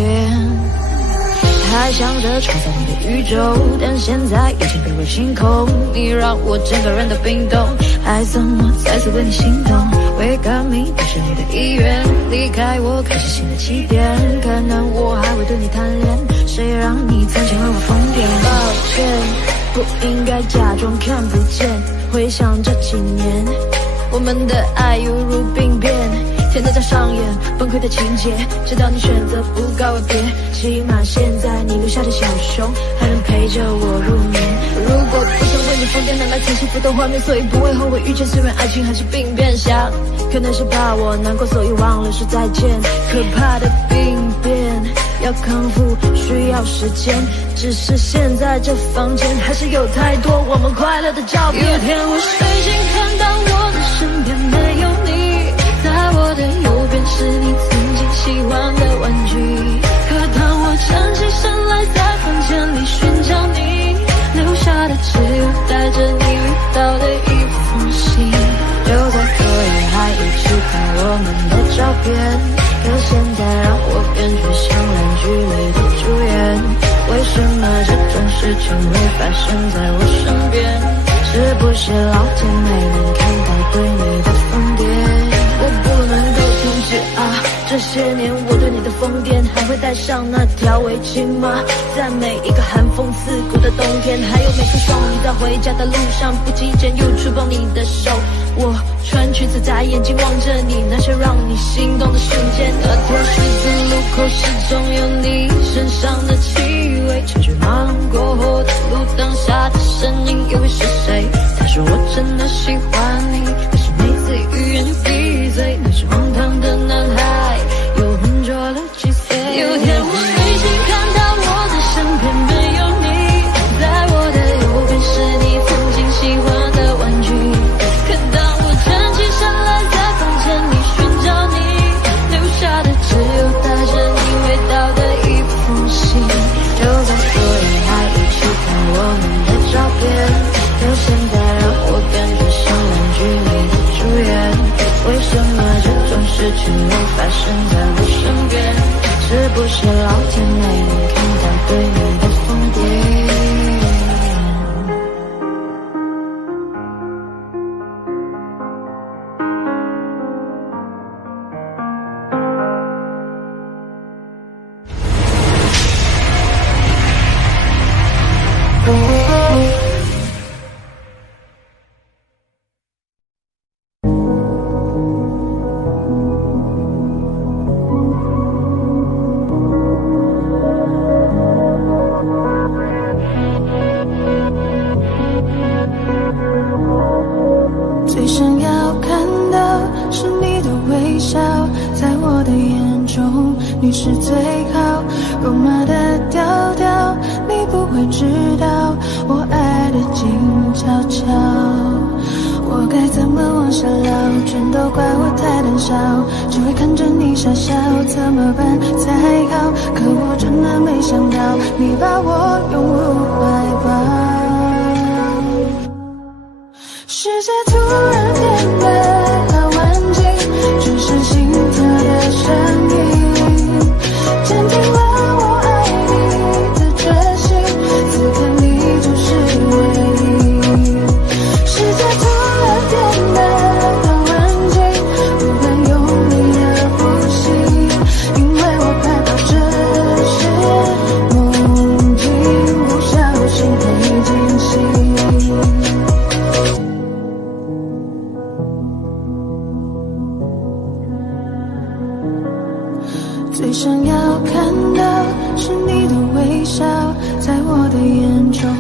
还想着创造你的宇宙，但现在已经被我清空。你让我整个人都冰冻，还怎么再次为你心动？为革命不是你的意愿，离开我开始新的起点。可能我还会对你贪恋，谁让你曾经让我疯癫？抱歉，不应该假装看不见。回想这几年，我们的爱犹如病变，天天在上演崩溃的情节，直到你选择不告而别。起码现在你留下的小熊还能陪着我入眠。如果不想为你疯癫，拿来前幸福的画面，所以不会后悔遇见。虽然爱情还是病变，想可能是怕我难过，所以忘了说再见。可怕的病变要康复需要时间，只是现在这房间还是有太多我们快乐的照片。有天我睡醒看到我的身边没有你，在我的右边是你曾经喜欢的玩具。可当我站起身来在房间里寻找你，留下的只有带着你味道的一封信。就在昨夜还一起看我们的照片，可现在让我感觉像烂剧里的主演。为什么这种事情会发生在我身边？是不是老天没能看到对你的疯癫？我不能够停止啊，这些年我对你的疯癫，还会带上那条围巾吗？在每一个寒风刺骨的冬天，还有每个送你在回家的路上，不经意间又触碰你的手。我穿裙子在眼睛望着你，那些让你心动的瞬间。那条十字路口始终有你身上的气味，车水马龙过后的路灯下的身影又会是谁？他说我真的喜欢你，可是每次语言就闭嘴。那是荒唐的男孩又浑浊了几岁。有天我睡醒看到我的身边没有你，在我的右边是你曾经喜欢的玩具。可当我站起身来在房间里寻找你，留下的只有带着你味道的一封信。就在昨夜还一起看我们的照片，可现在让我感觉像烂剧里的主演。为什么这种事情会发生在我身边？是不是老天没能看到对你的疯癫？最想要看到是你的微笑，在我的眼中你是最好。肉麻的调调，你不会知道我爱的静悄悄。我该怎么往下聊？全都怪我太胆小，只会看着你傻笑，怎么办才好？可我真的没想到，你把我拥入怀抱。世界突然变得好安静，只剩心跳的声音，坚定了我爱你的决心。此刻你就是唯一。世界突然变得好安静，不敢用力的呼吸，因为我怕到这是梦境，不小心会惊醒。最想要看到是你的微笑，在我的眼中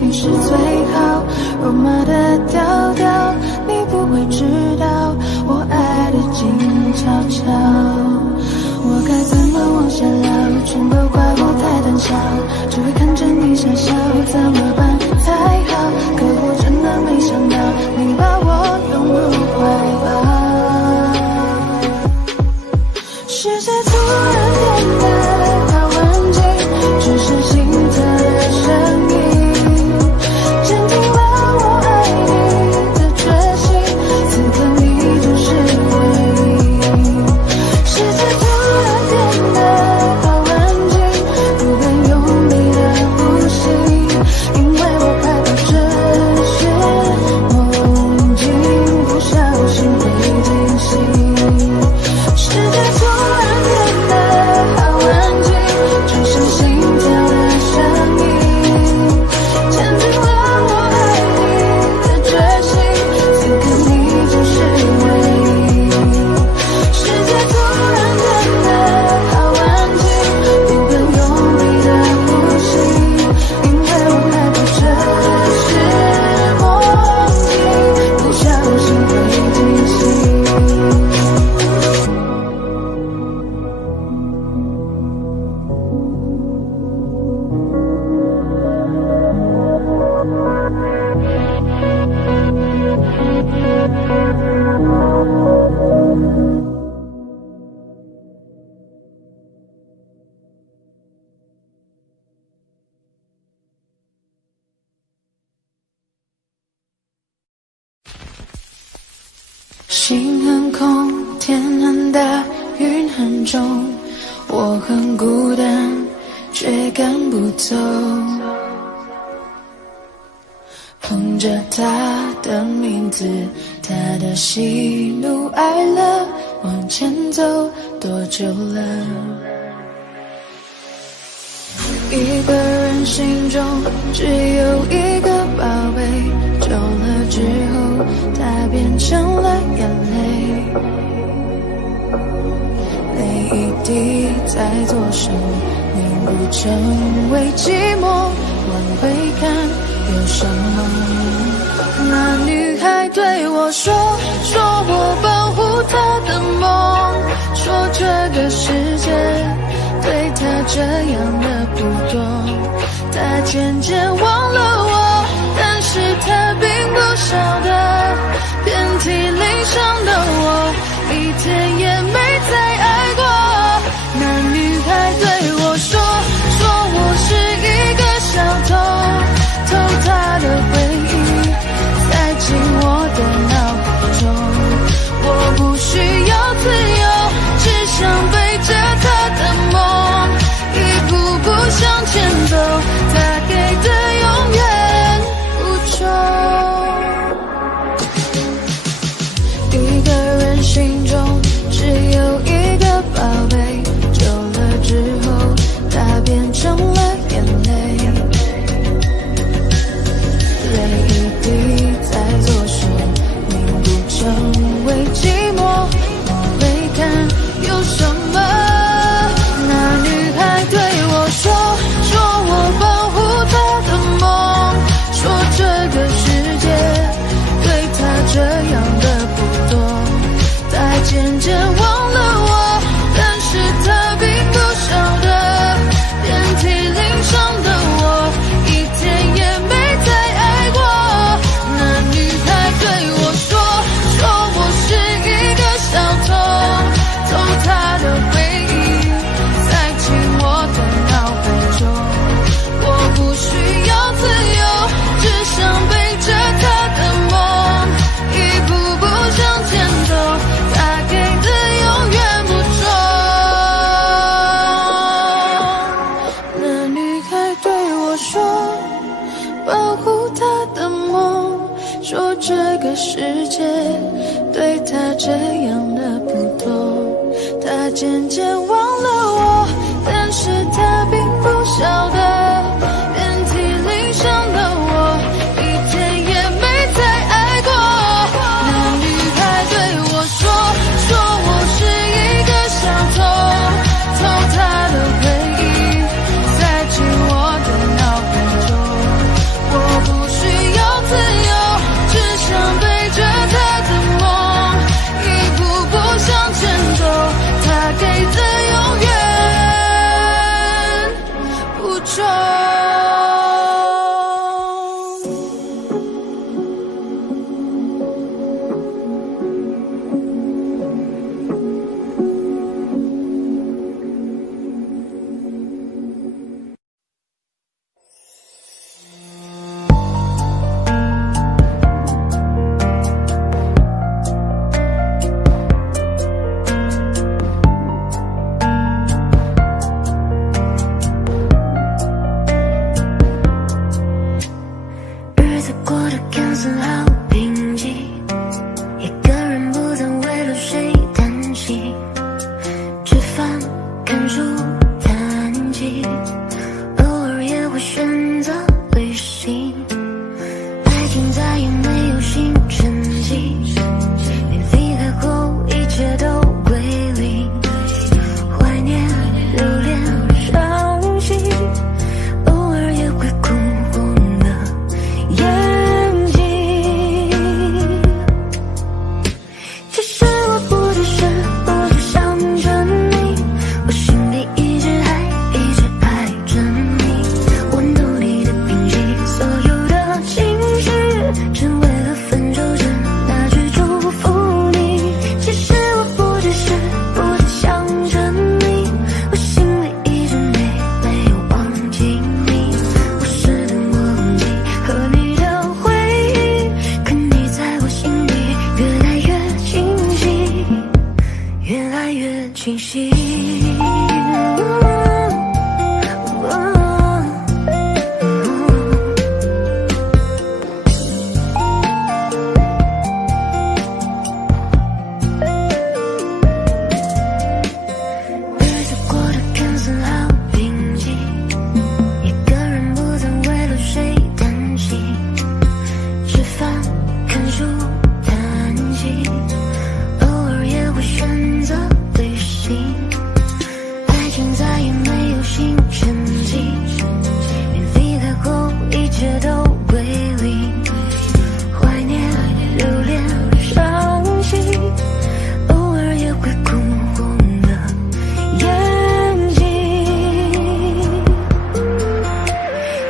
你是最好。肉麻的调调，你不会知道我爱的静悄悄。我该怎么往下聊？全都怪我太胆小，只会看着你傻笑，怎么办才好？可我真的没想到，你把天很大，云很重，我很孤单，却赶不走。哼着他的名字，他的喜怒哀乐，往前走多久了？一个人心中只有一个宝贝，久了之后，它变成了眼泪。泪一滴在左手凝固成为寂寞，往回看有什么？那女孩对我说我保护她的梦，说这个世界对她这样的不多，她渐渐忘了我，但是她并不晓得，遍体鳞伤的我，一天也没再爱过。那女孩对我说我是一个小偷，偷她的回忆，塞进我的脑海中。我不需要自由，只想背着她的梦，一步步向前走，她给的永远不重。一个人心中只有一个宝贝，久了之后，它变成了眼泪。泪一滴在左手凝固成为寂寞，往回看有什么？那女孩对我说我保护她的梦，说这个世界对她这样的不多，她渐渐忘了我，但是她并不晓得，遍体鳞伤的我，一天也没再爱过。那女孩对我说我是一个小偷，偷她的回忆，塞进我的脑海中。我不需要自由，只想背着她的梦，一步步向前走，她给的永远不重。那女孩对我说保护她的梦，说这个世界对她这样的不多，她渐渐忘了我，但是她并不晓得，遍体鳞伤的我，一天也没再爱过。那女孩对我说我是一个小偷，偷她的回忆，塞进我的脑海中。我不需要自由，只想背着她的梦，一步步向前走，她给的越来越清晰。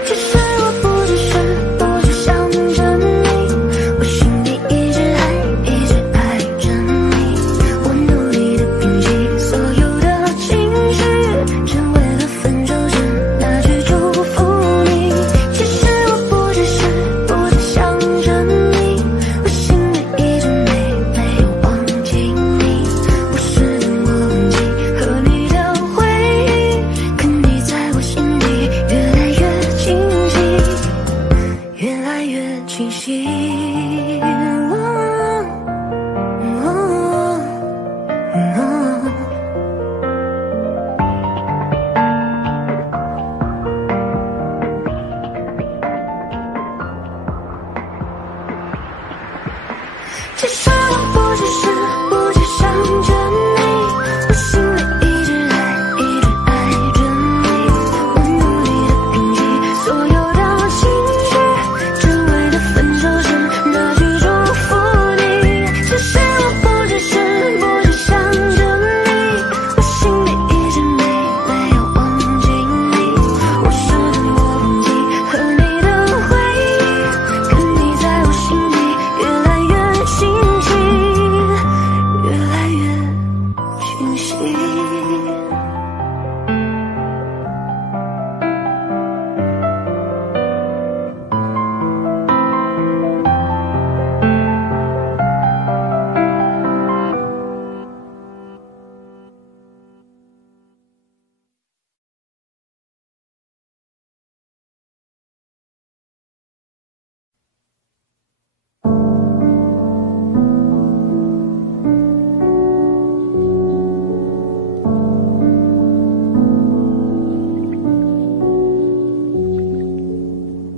其实我不只是不只想着你，我心里一直爱着你。我努力的屏息所有的情绪，只为了分手时那句祝福你。其实我不只想着你，我心里一直没有忘记你。我试着忘记和你的回忆，可你在我心里越来越清晰，越来越清晰。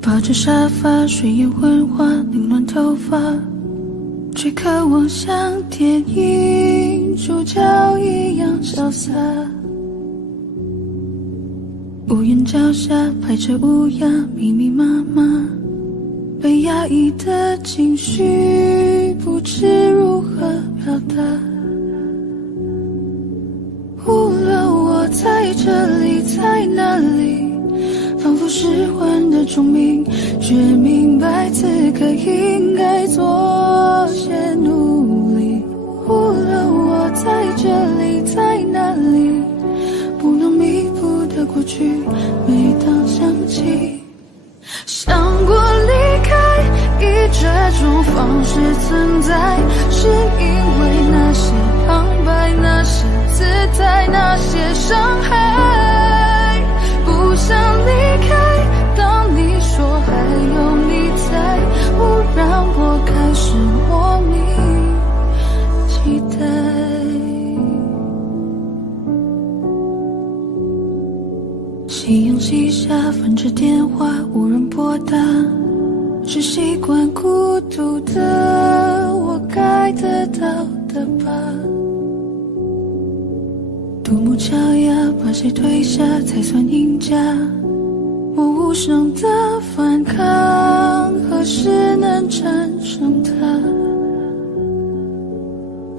抱着沙发，睡眼昏花，凌乱头发，却渴望像电影主角一样潇洒。屋檐脚下排着乌鸦，密密麻麻，被压抑的情绪不知如何表达。无论我在这里，在哪里，仿佛失魂的钟鸣，却明白此刻应该做些努力。无论我在这里，在哪里，不能弥补的过去，每当想起，想过离开，以这种方式存在，是因为那些旁白，那些姿态，那些伤害，不想离开。当你说还有你在，忽然我开始莫名期待。夕阳西下，翻着电话，无人拨打，是习惯孤独的我该得到的吧。独木桥要把谁推下才算赢家？我无声的反抗，何时能战胜它？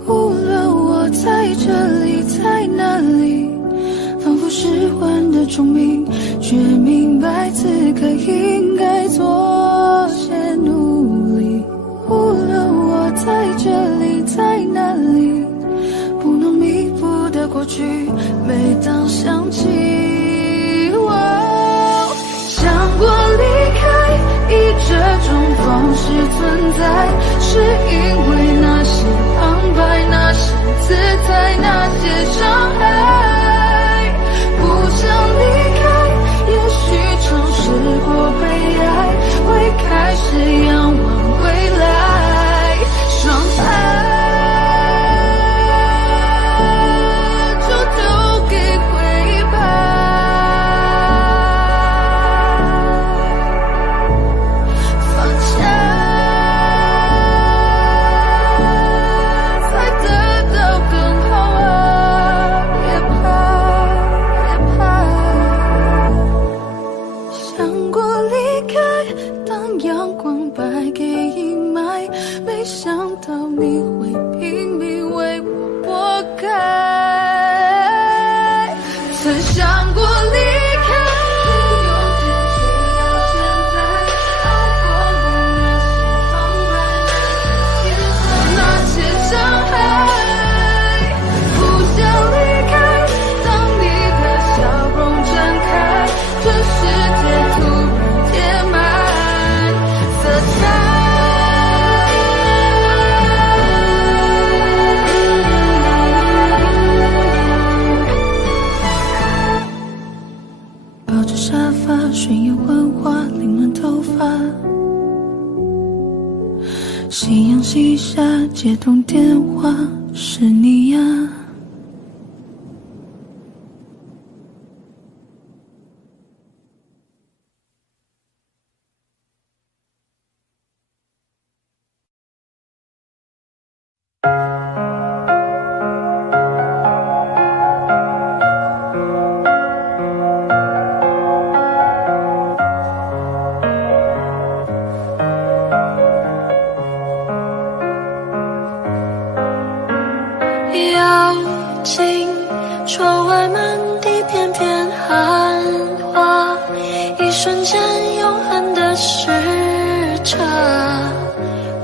无论我在这里，在哪里，仿佛失魂的钟鸣，却明白此刻应该做些努力。无论我在这里，在哪里，不能弥补的过去，每当想起，想过离开，以这种方式存在，是因为那些旁白，那些姿态，那开，曾想过离开，那些伤害，不想离开。当你的笑容睁开，这世界突然填满色彩。抱着沙发，顺眼问话，凌乱头发，夕阳西下，接通电话，是你呀。要进窗外满地片片寒花，一瞬间永恒的时差，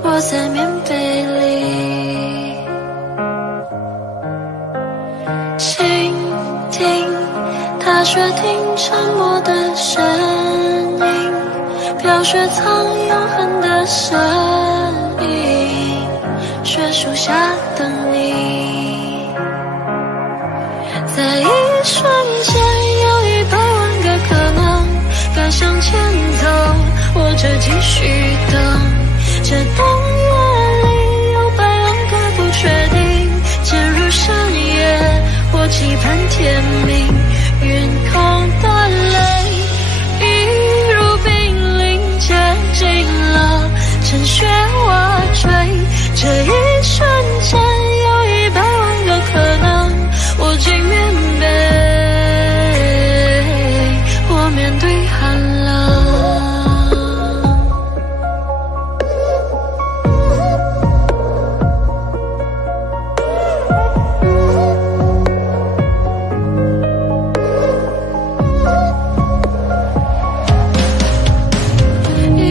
窝在棉被里，倾听踏雪听沉默的声音，飘雪藏永恒的身影，雪树下等你。在一瞬间有100万个可能，该向前走或者继续等，这冬夜里有100万个不确定，渐入深夜或期盼天明，云空的泪一如冰凌接近了，趁雪花坠，这一瞬间有100万个可能，我竟面对，我面对寒冷。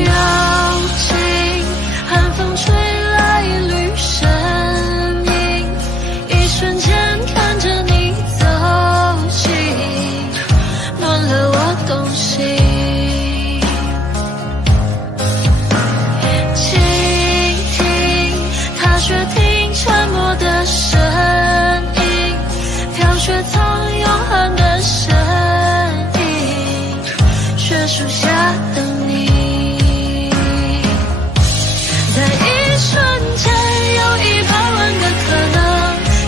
要请寒风吹来一缕声音，一瞬间看着你走近，暖了我动心。倾听踏雪听沉默的声音，飘雪藏永恒的身影，雪树下等你。在一瞬间有100万个可能，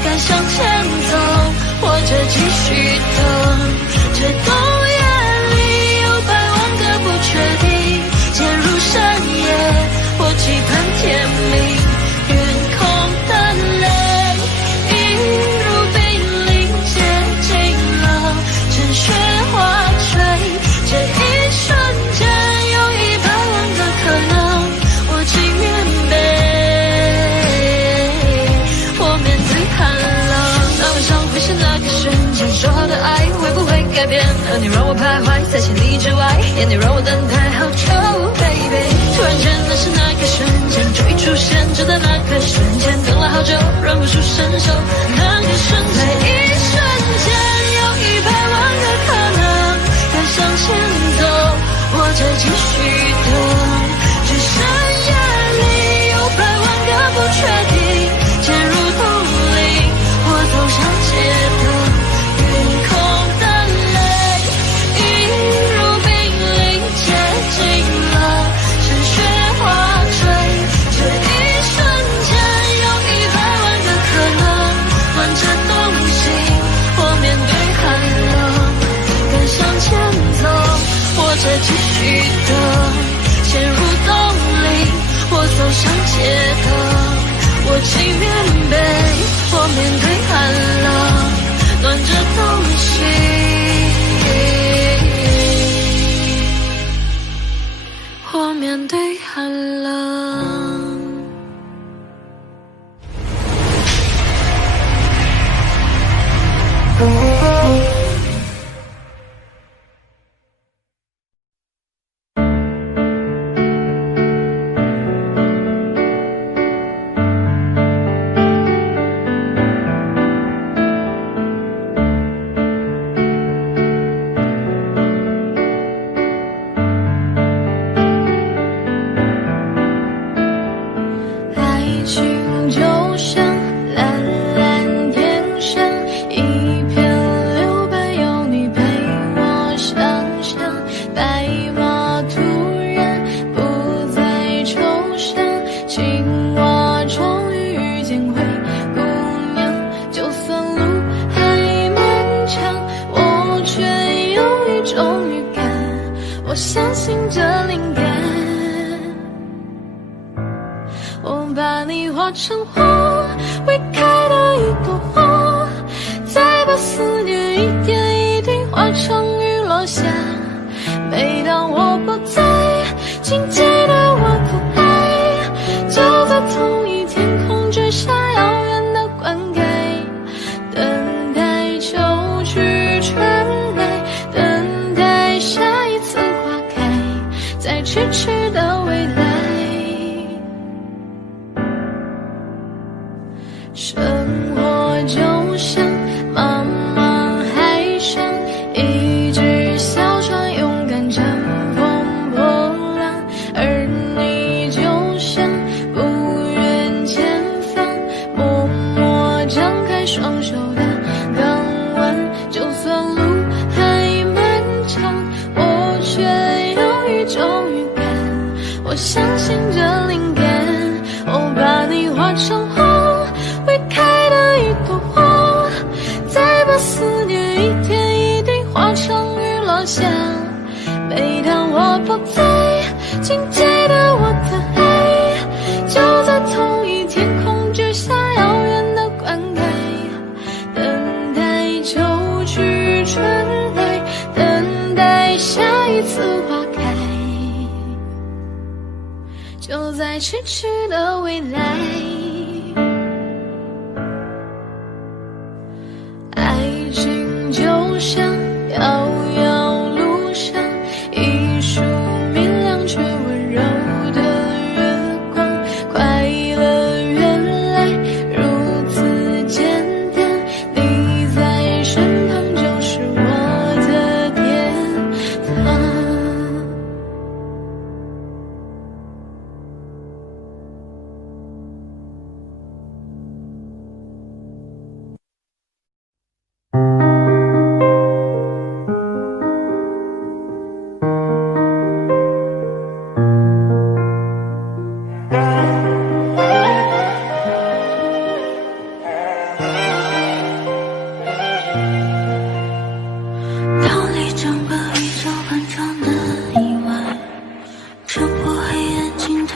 该向前走或者继续等，这冬夜里有100万个不确定，渐入深夜或期盼天明，云空的泪一如冰凌接近了，趁雪花坠，这一瞬间有100万个可能，我竟面对，我面对寒冷。那晚上会是那个瞬间，说好的爱会不会改变？而你让我徘徊在千里之外，眼你让我等待好久 ，baby。突然间那是那个瞬间，就一出现，就在那个瞬间，等了好久，忍不住伸手，那个瞬间，在一瞬间有100万个可能，该向前走或者继续等，这深夜里有100万个不确定，渐入冬令，我走向街灯，云空的泪一如冰凌接近了，趁雪花坠，这一瞬间有100万个可能，暖着冬心，我面对寒冷，敢向前走或者继续等，陷入冬令，我走向街灯，我竟面背，我面对寒冷，暖着冬心，我面对寒冷。化成火，未开的一朵花，再把思念一点一滴化成雨落下。每当我不在，请记得我的爱，就在同一天空之下遥远的灌溉，等待秋去春来，等待下一次花开，在咫尺的未来。生活就像茫茫海上一只小船，勇敢乘风破浪，而你就像不远前方默默张开双手的港湾。就算路还漫长，我却有一种预感，我相信这灵感，我把你化成花，未开的一朵花，再把思念一点一滴化成雨落下。每当我不在，请记得我的爱，就在同一天空之下遥远的灌溉，等待秋去春来，等待下一次花开，就在咫尺的未来。爱情就像遥遥路上一束明亮却温柔的月光，快乐原来如此简单，你在身旁就是我的天堂。逃离整个宇宙喷张的意外，穿过黑暗尽头，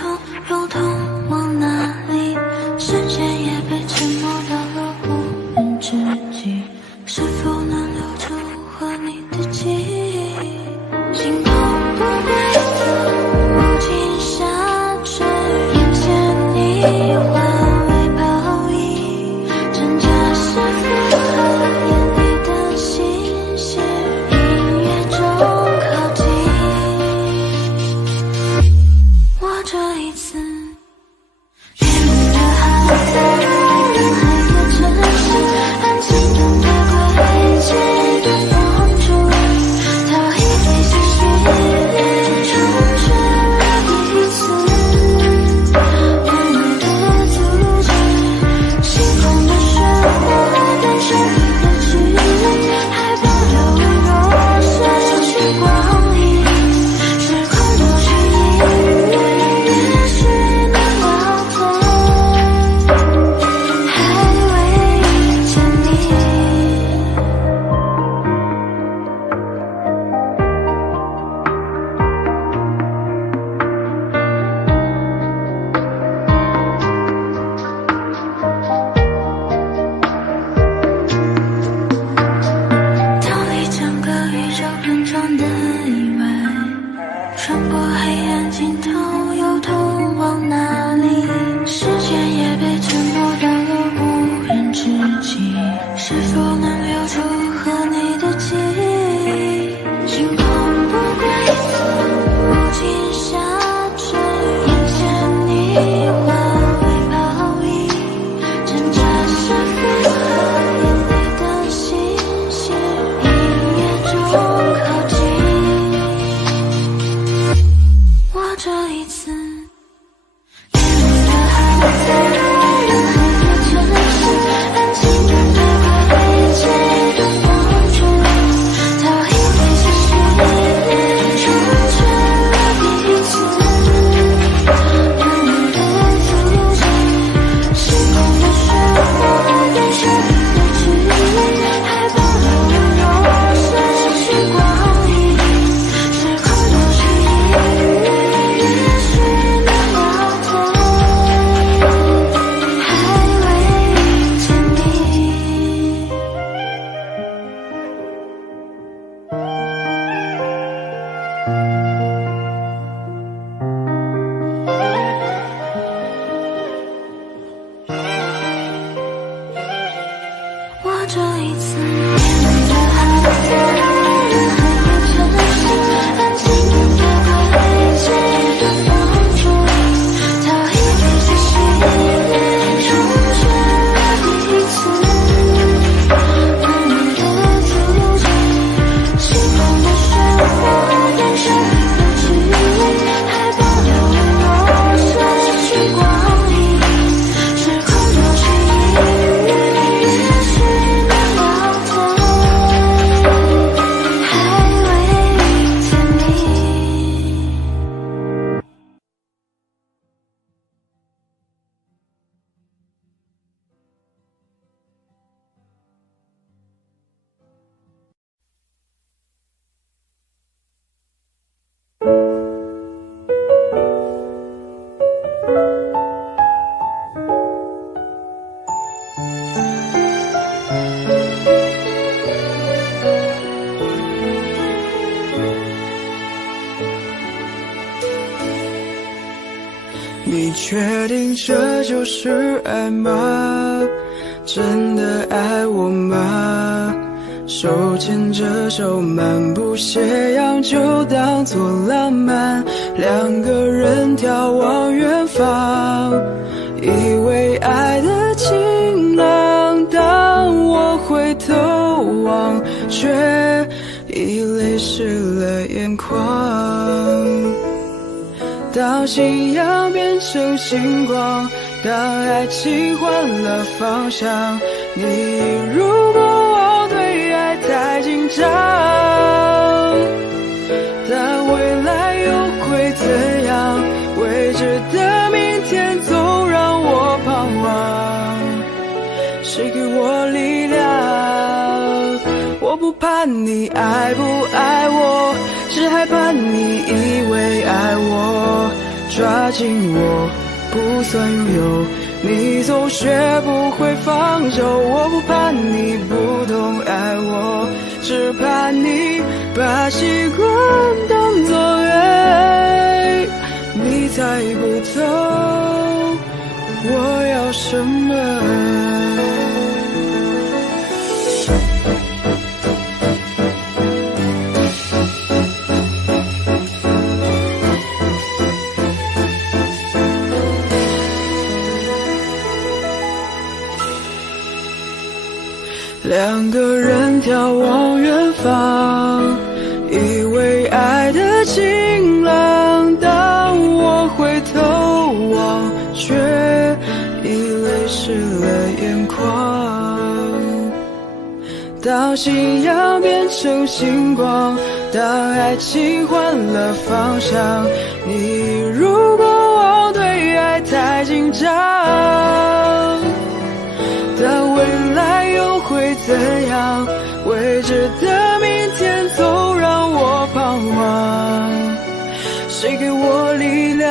又通往哪里？时间也被沉默到了无人知己，是否能留住和你的记忆？心痛不规则，无尽下坠，眼前你化为泡影，真假是符合眼里的星星，音乐中靠近。我这一次越海在人海的城市，安静等待轨迹的放逐，逃逸最现实，重去了一次。温柔的足迹，星空的漩涡，单身的距离，还保留微弱逝去光阴。时空多去一眼，也许能抱走，还未见你。逃离整个宇宙喷张的意外，穿过黑暗尽头，又通往哪里？时间也被沉默到了无人知己，是否能留住和你的记忆？星空不规则，无尽下坠，眼前你化为泡影，真假是符合眼里的星星，音乐中靠近。我这一次越海在人海的城市，安静等待轨迹的一次，面对好在人海的城市，安静的轨迹的风烛，逃一笔随心，重选第一次，不你的足迹，心痛的漩涡变成了距离，还保留了我所时光里，时空多去一也许能忘掉，还未天明。你确定这就是爱吗？真的爱我吗？手牵着手漫步斜阳，就当作浪漫。两个人眺望远方，以为爱的晴朗。当我回头望，却已泪湿了眼眶。当信仰变成星光，当爱情换了方向，你如果我对爱太紧张，但未来又会怎样？未知的明天总让我彷徨，谁给我力量？我不怕你爱不爱我，只害怕你以为爱我，抓紧我不算拥有，你总学不会放手。我不怕你不懂爱我，只怕你把习惯当作爱，你猜不透我要什么。两个人眺望远方，以为爱的晴朗。当我回头望，却已泪湿了眼眶。当信仰变成星光，当爱情换了方向，你如果我对爱太紧张，但未来又会怎样？未知的明天总让我彷徨，谁给我力量？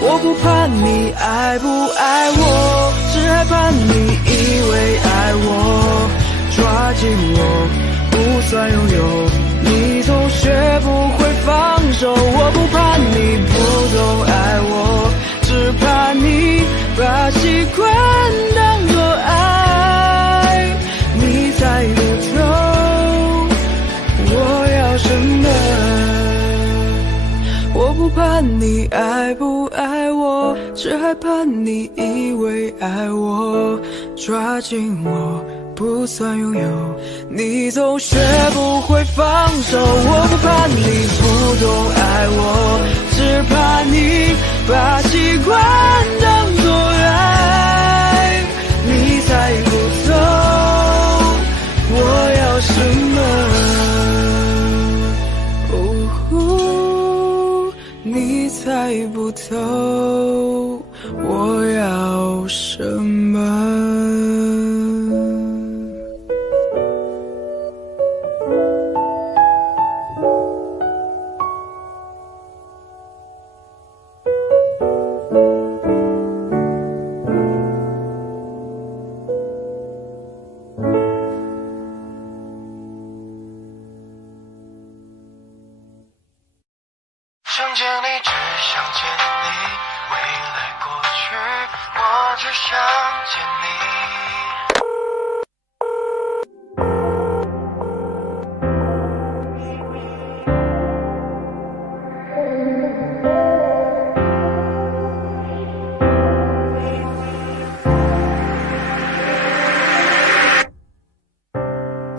我不怕你爱不爱我，只害怕你以为爱我，抓紧我不算拥有，你总学不会放手。我不怕你不懂爱我，只怕你把习惯当作爱，你猜不透我要什么。我不怕你爱不爱我，只害怕你以为爱我，抓紧我不算拥有，你总学不会放手。我不怕你不懂爱我，只怕你把习惯当作爱，你猜不透我要什么。你猜不透我要什么。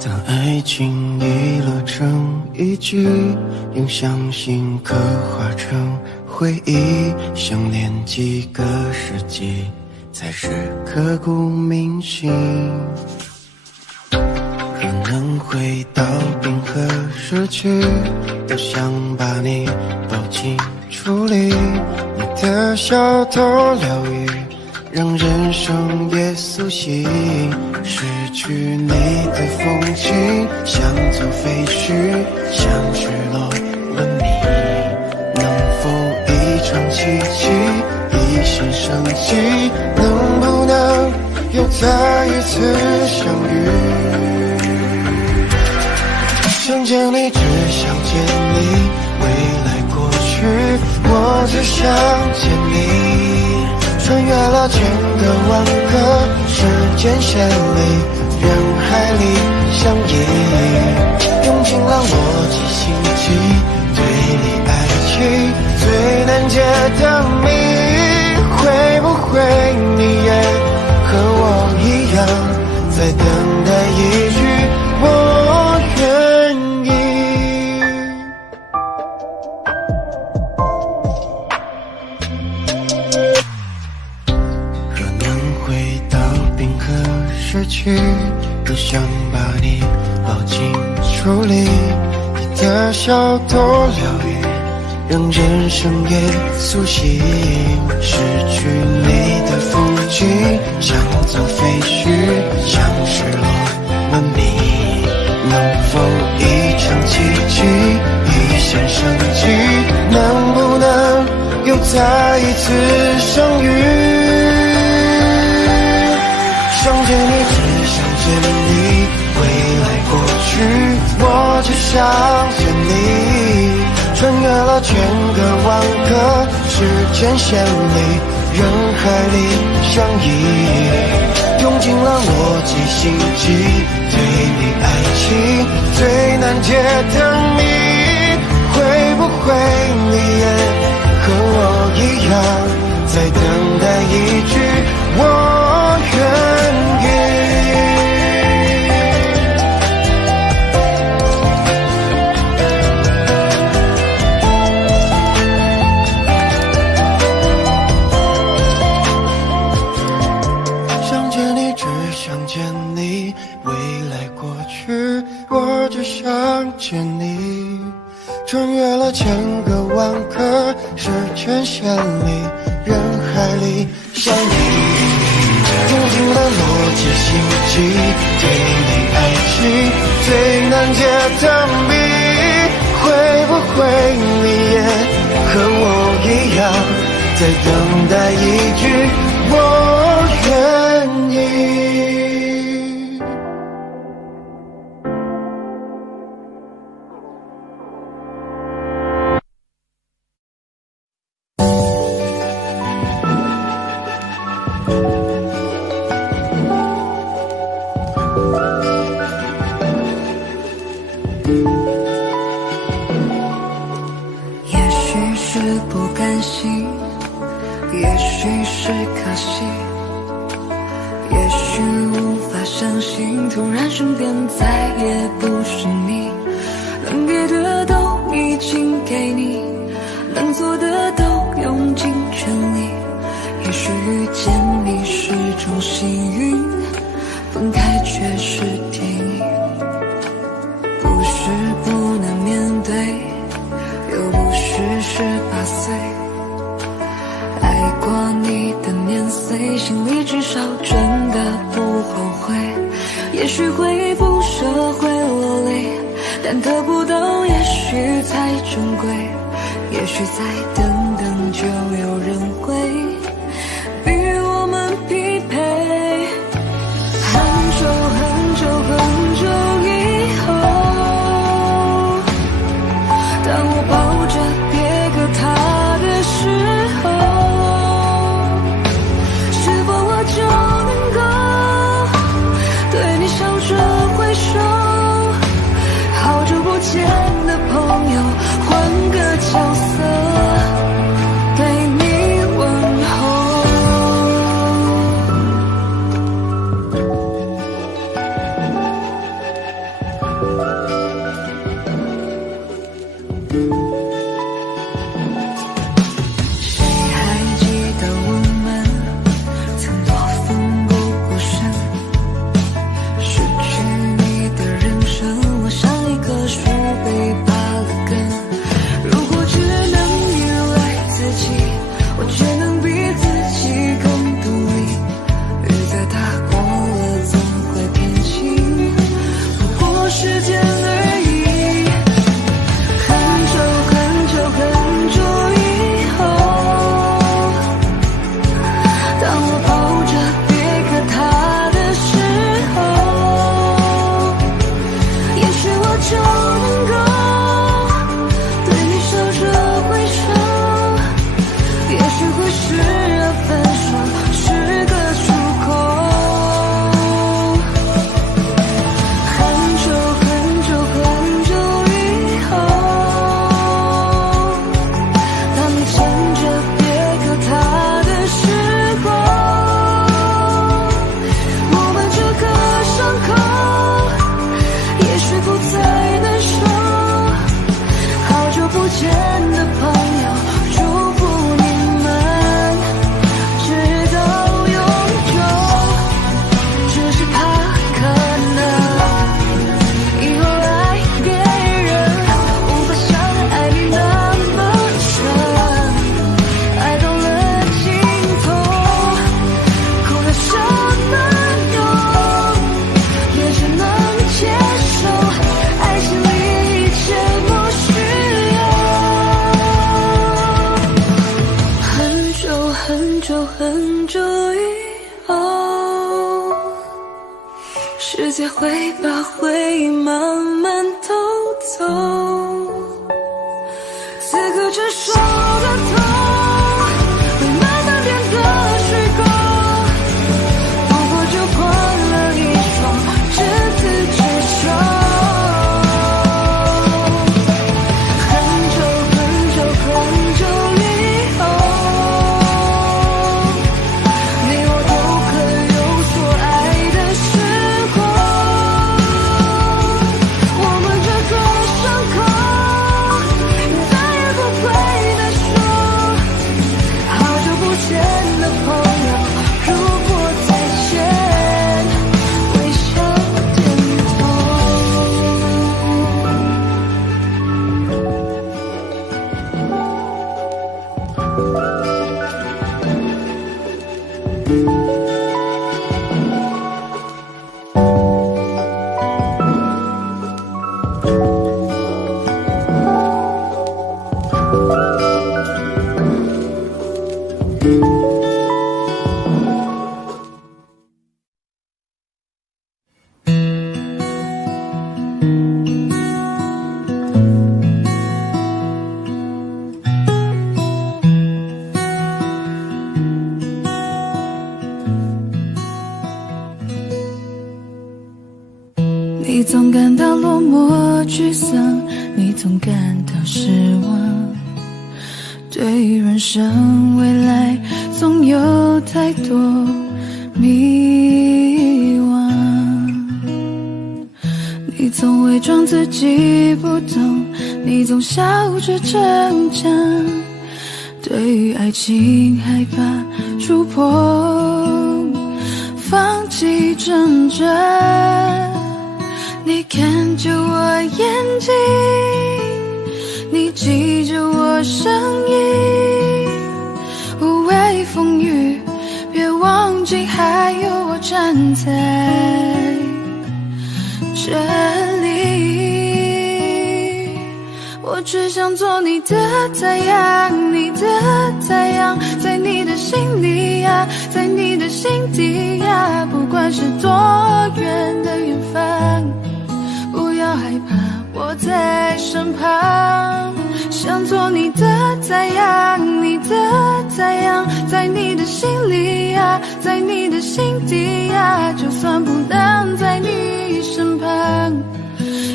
当爱情遗落成一句，用相信刻画成回忆，相连几个世纪，才是刻骨铭心。若能回到冰河时期，多想把你抱紧处理，你的小偷疗愈，让人生也苏醒。失去你的风景，像座废墟，像失落了你。能否一场奇迹，一线生机？能不能又再一次相遇？想见你，只想见你，未来过去，我只想见你。穿越了千个万个时间线里，人海里相依，用尽了逻辑心机，对你爱情最难解的谜。会不会你也和我一样，在等待一句我愿意？若能回到冰河时期，多想把你抱紧处理，你的小偷疗愈，让人生也苏醒。失去你的风景，像座废墟，像失落了你。能否一场奇迹，一线生机？能不能又再一次相遇？想见你，只想见你，未来过去，我只想见你。穿越了千个万个时间线里，人海里相依，用尽了逻辑心机，对你爱情最难解的谜。会不会你也和我一样，在等待一句我愿意？想见你，只想见你，未来过去，我只想见你。穿越了千个万个时间线里，人海里相依，用尽了逻辑心机，对你爱情最难解的谜。会不会你也和我一样，在等待一句我愿意？也许是不甘心，也许是可惜，也许无法相信，突然身边再也不是你。能给的都已经给你，能做的都用尽全力。也许遇见你是种幸运，分开却是天意。不是不能面对，又不是18岁。爱过你的年岁，心里至少真的不后悔。也许会不舍会落泪，但得不到也许才珍贵。也许再等等就有人会与我们匹配。很久很久很久以后，当我抱着别个他的时候，是否我就能够对你笑着挥手？好久不见的朋友，换个角色对你问候。世界会把回忆慢慢偷走，此刻承受的痛会慢慢变得虚构，不过就换了一双执子之手。很久很久很久以后，你我都可有所爱的时候，我们这个伤口再也不会再说，好久不见的朋友，如果再见，微笑点头。你总感到落寞沮丧，你总感到失望，对于人生未来总有太多迷惘。你总伪装自己不懂，你总笑着逞强，对于爱情害怕触碰，放弃挣扎。你看着我眼睛，你记着我声音，无畏风雨，别忘记还有我站在这里。我只想做你的太阳，你的太阳，在你的心里呀，在你的心底呀，不管是多远的远方，不要害怕，我在身旁。想做你的太阳，你的太阳，在你的心里呀，在你的心底呀，就算不能在你身旁，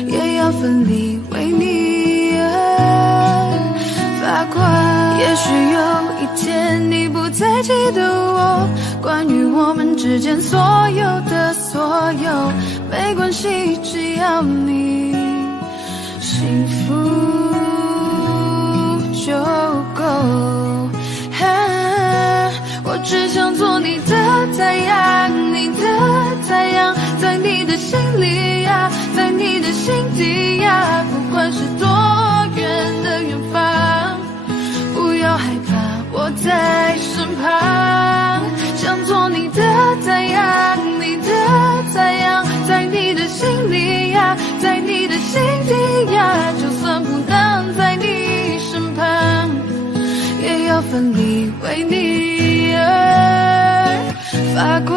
也要奋力为你而发光。也许有一天你不再记得我，关于我们之间所有的所有，没关系，只要你幸福就够。我只想做你的太阳，你的太阳，在你的心里呀，在你的心底呀，不管是多远的远方，不要害怕，我在身旁。想做你的太阳，你的太阳，在你的心里呀，在你的心底呀，就算不能在你身旁，也要奋力为你而发光。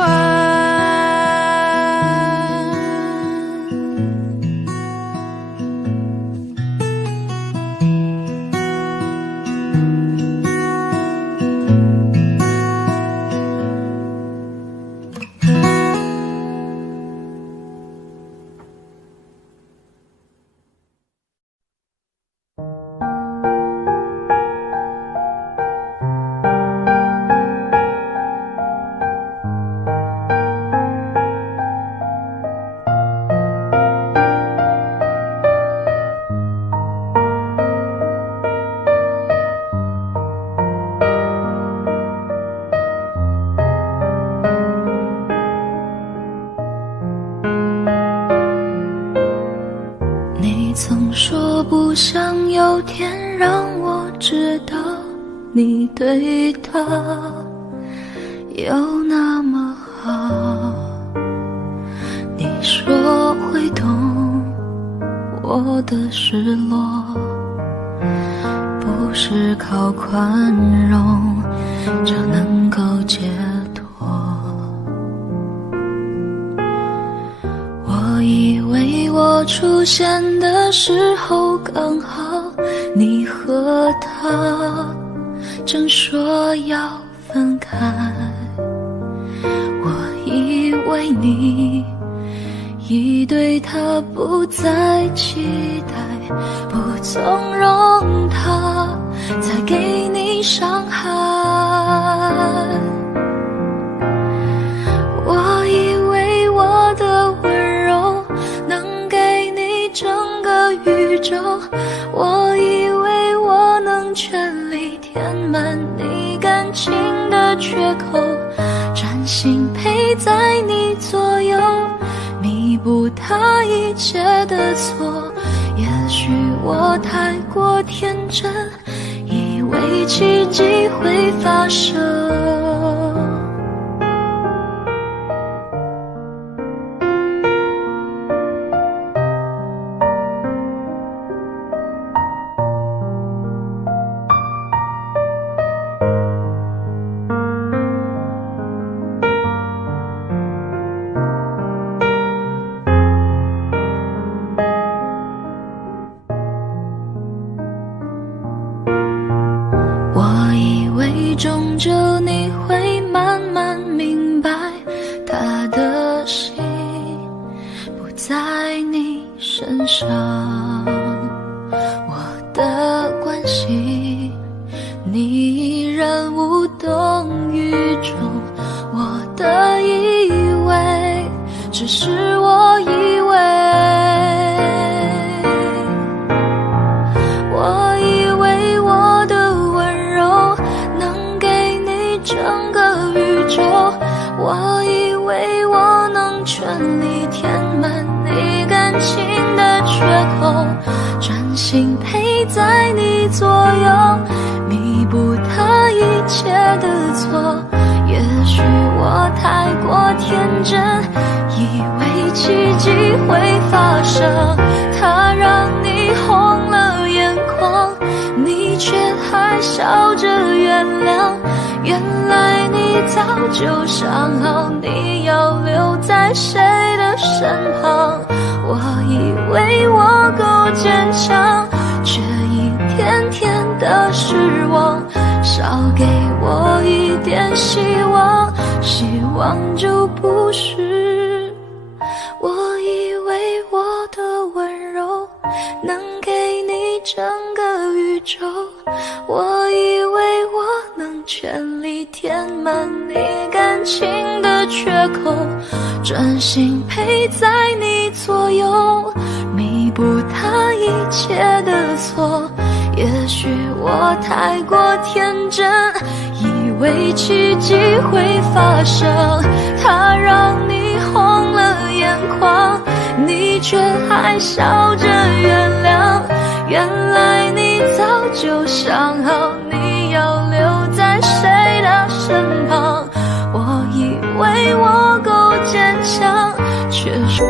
曾说不想有天让我知道你对他有那么好，你说会懂我的失落，不是靠宽容就能够解脱。我以为我出现的时候刚好你和他正说要分开，我以为你已对他不再期待，不纵容他再给你伤害。我以为我的温柔能给你整个宇宙，我以为我能全力填满你感情的缺口，专心陪在你左右，弥补他一切的错。也许我太过天真，以为奇迹会发生。我以为终究你会慢慢明白，他的心不在你身上，我的关系你依然无动于衷，我的以为只是我以为，我以为我的温柔能给你整个宇宙，我以为我能全力填满你感情的缺口，专心陪在你左右，弥补他一切的错。也许我太过天真，以为奇迹会发生，他让你红了眼眶，你却还笑着原谅。原来你早就想好你要留在谁的身旁，我以为我够坚强，却一天天的失望，少给我一点希望，希望就不是。我以为我的温柔能给你整个宇宙，我以为我能全力填满你感情的缺口，专心陪在你左右，弥补他一切的错。也许我太过天真，以为奇迹会发生，他让你红了眼眶，你却还笑着原谅。原来你早就想好你要留在谁的身旁，我以为我够坚强，却是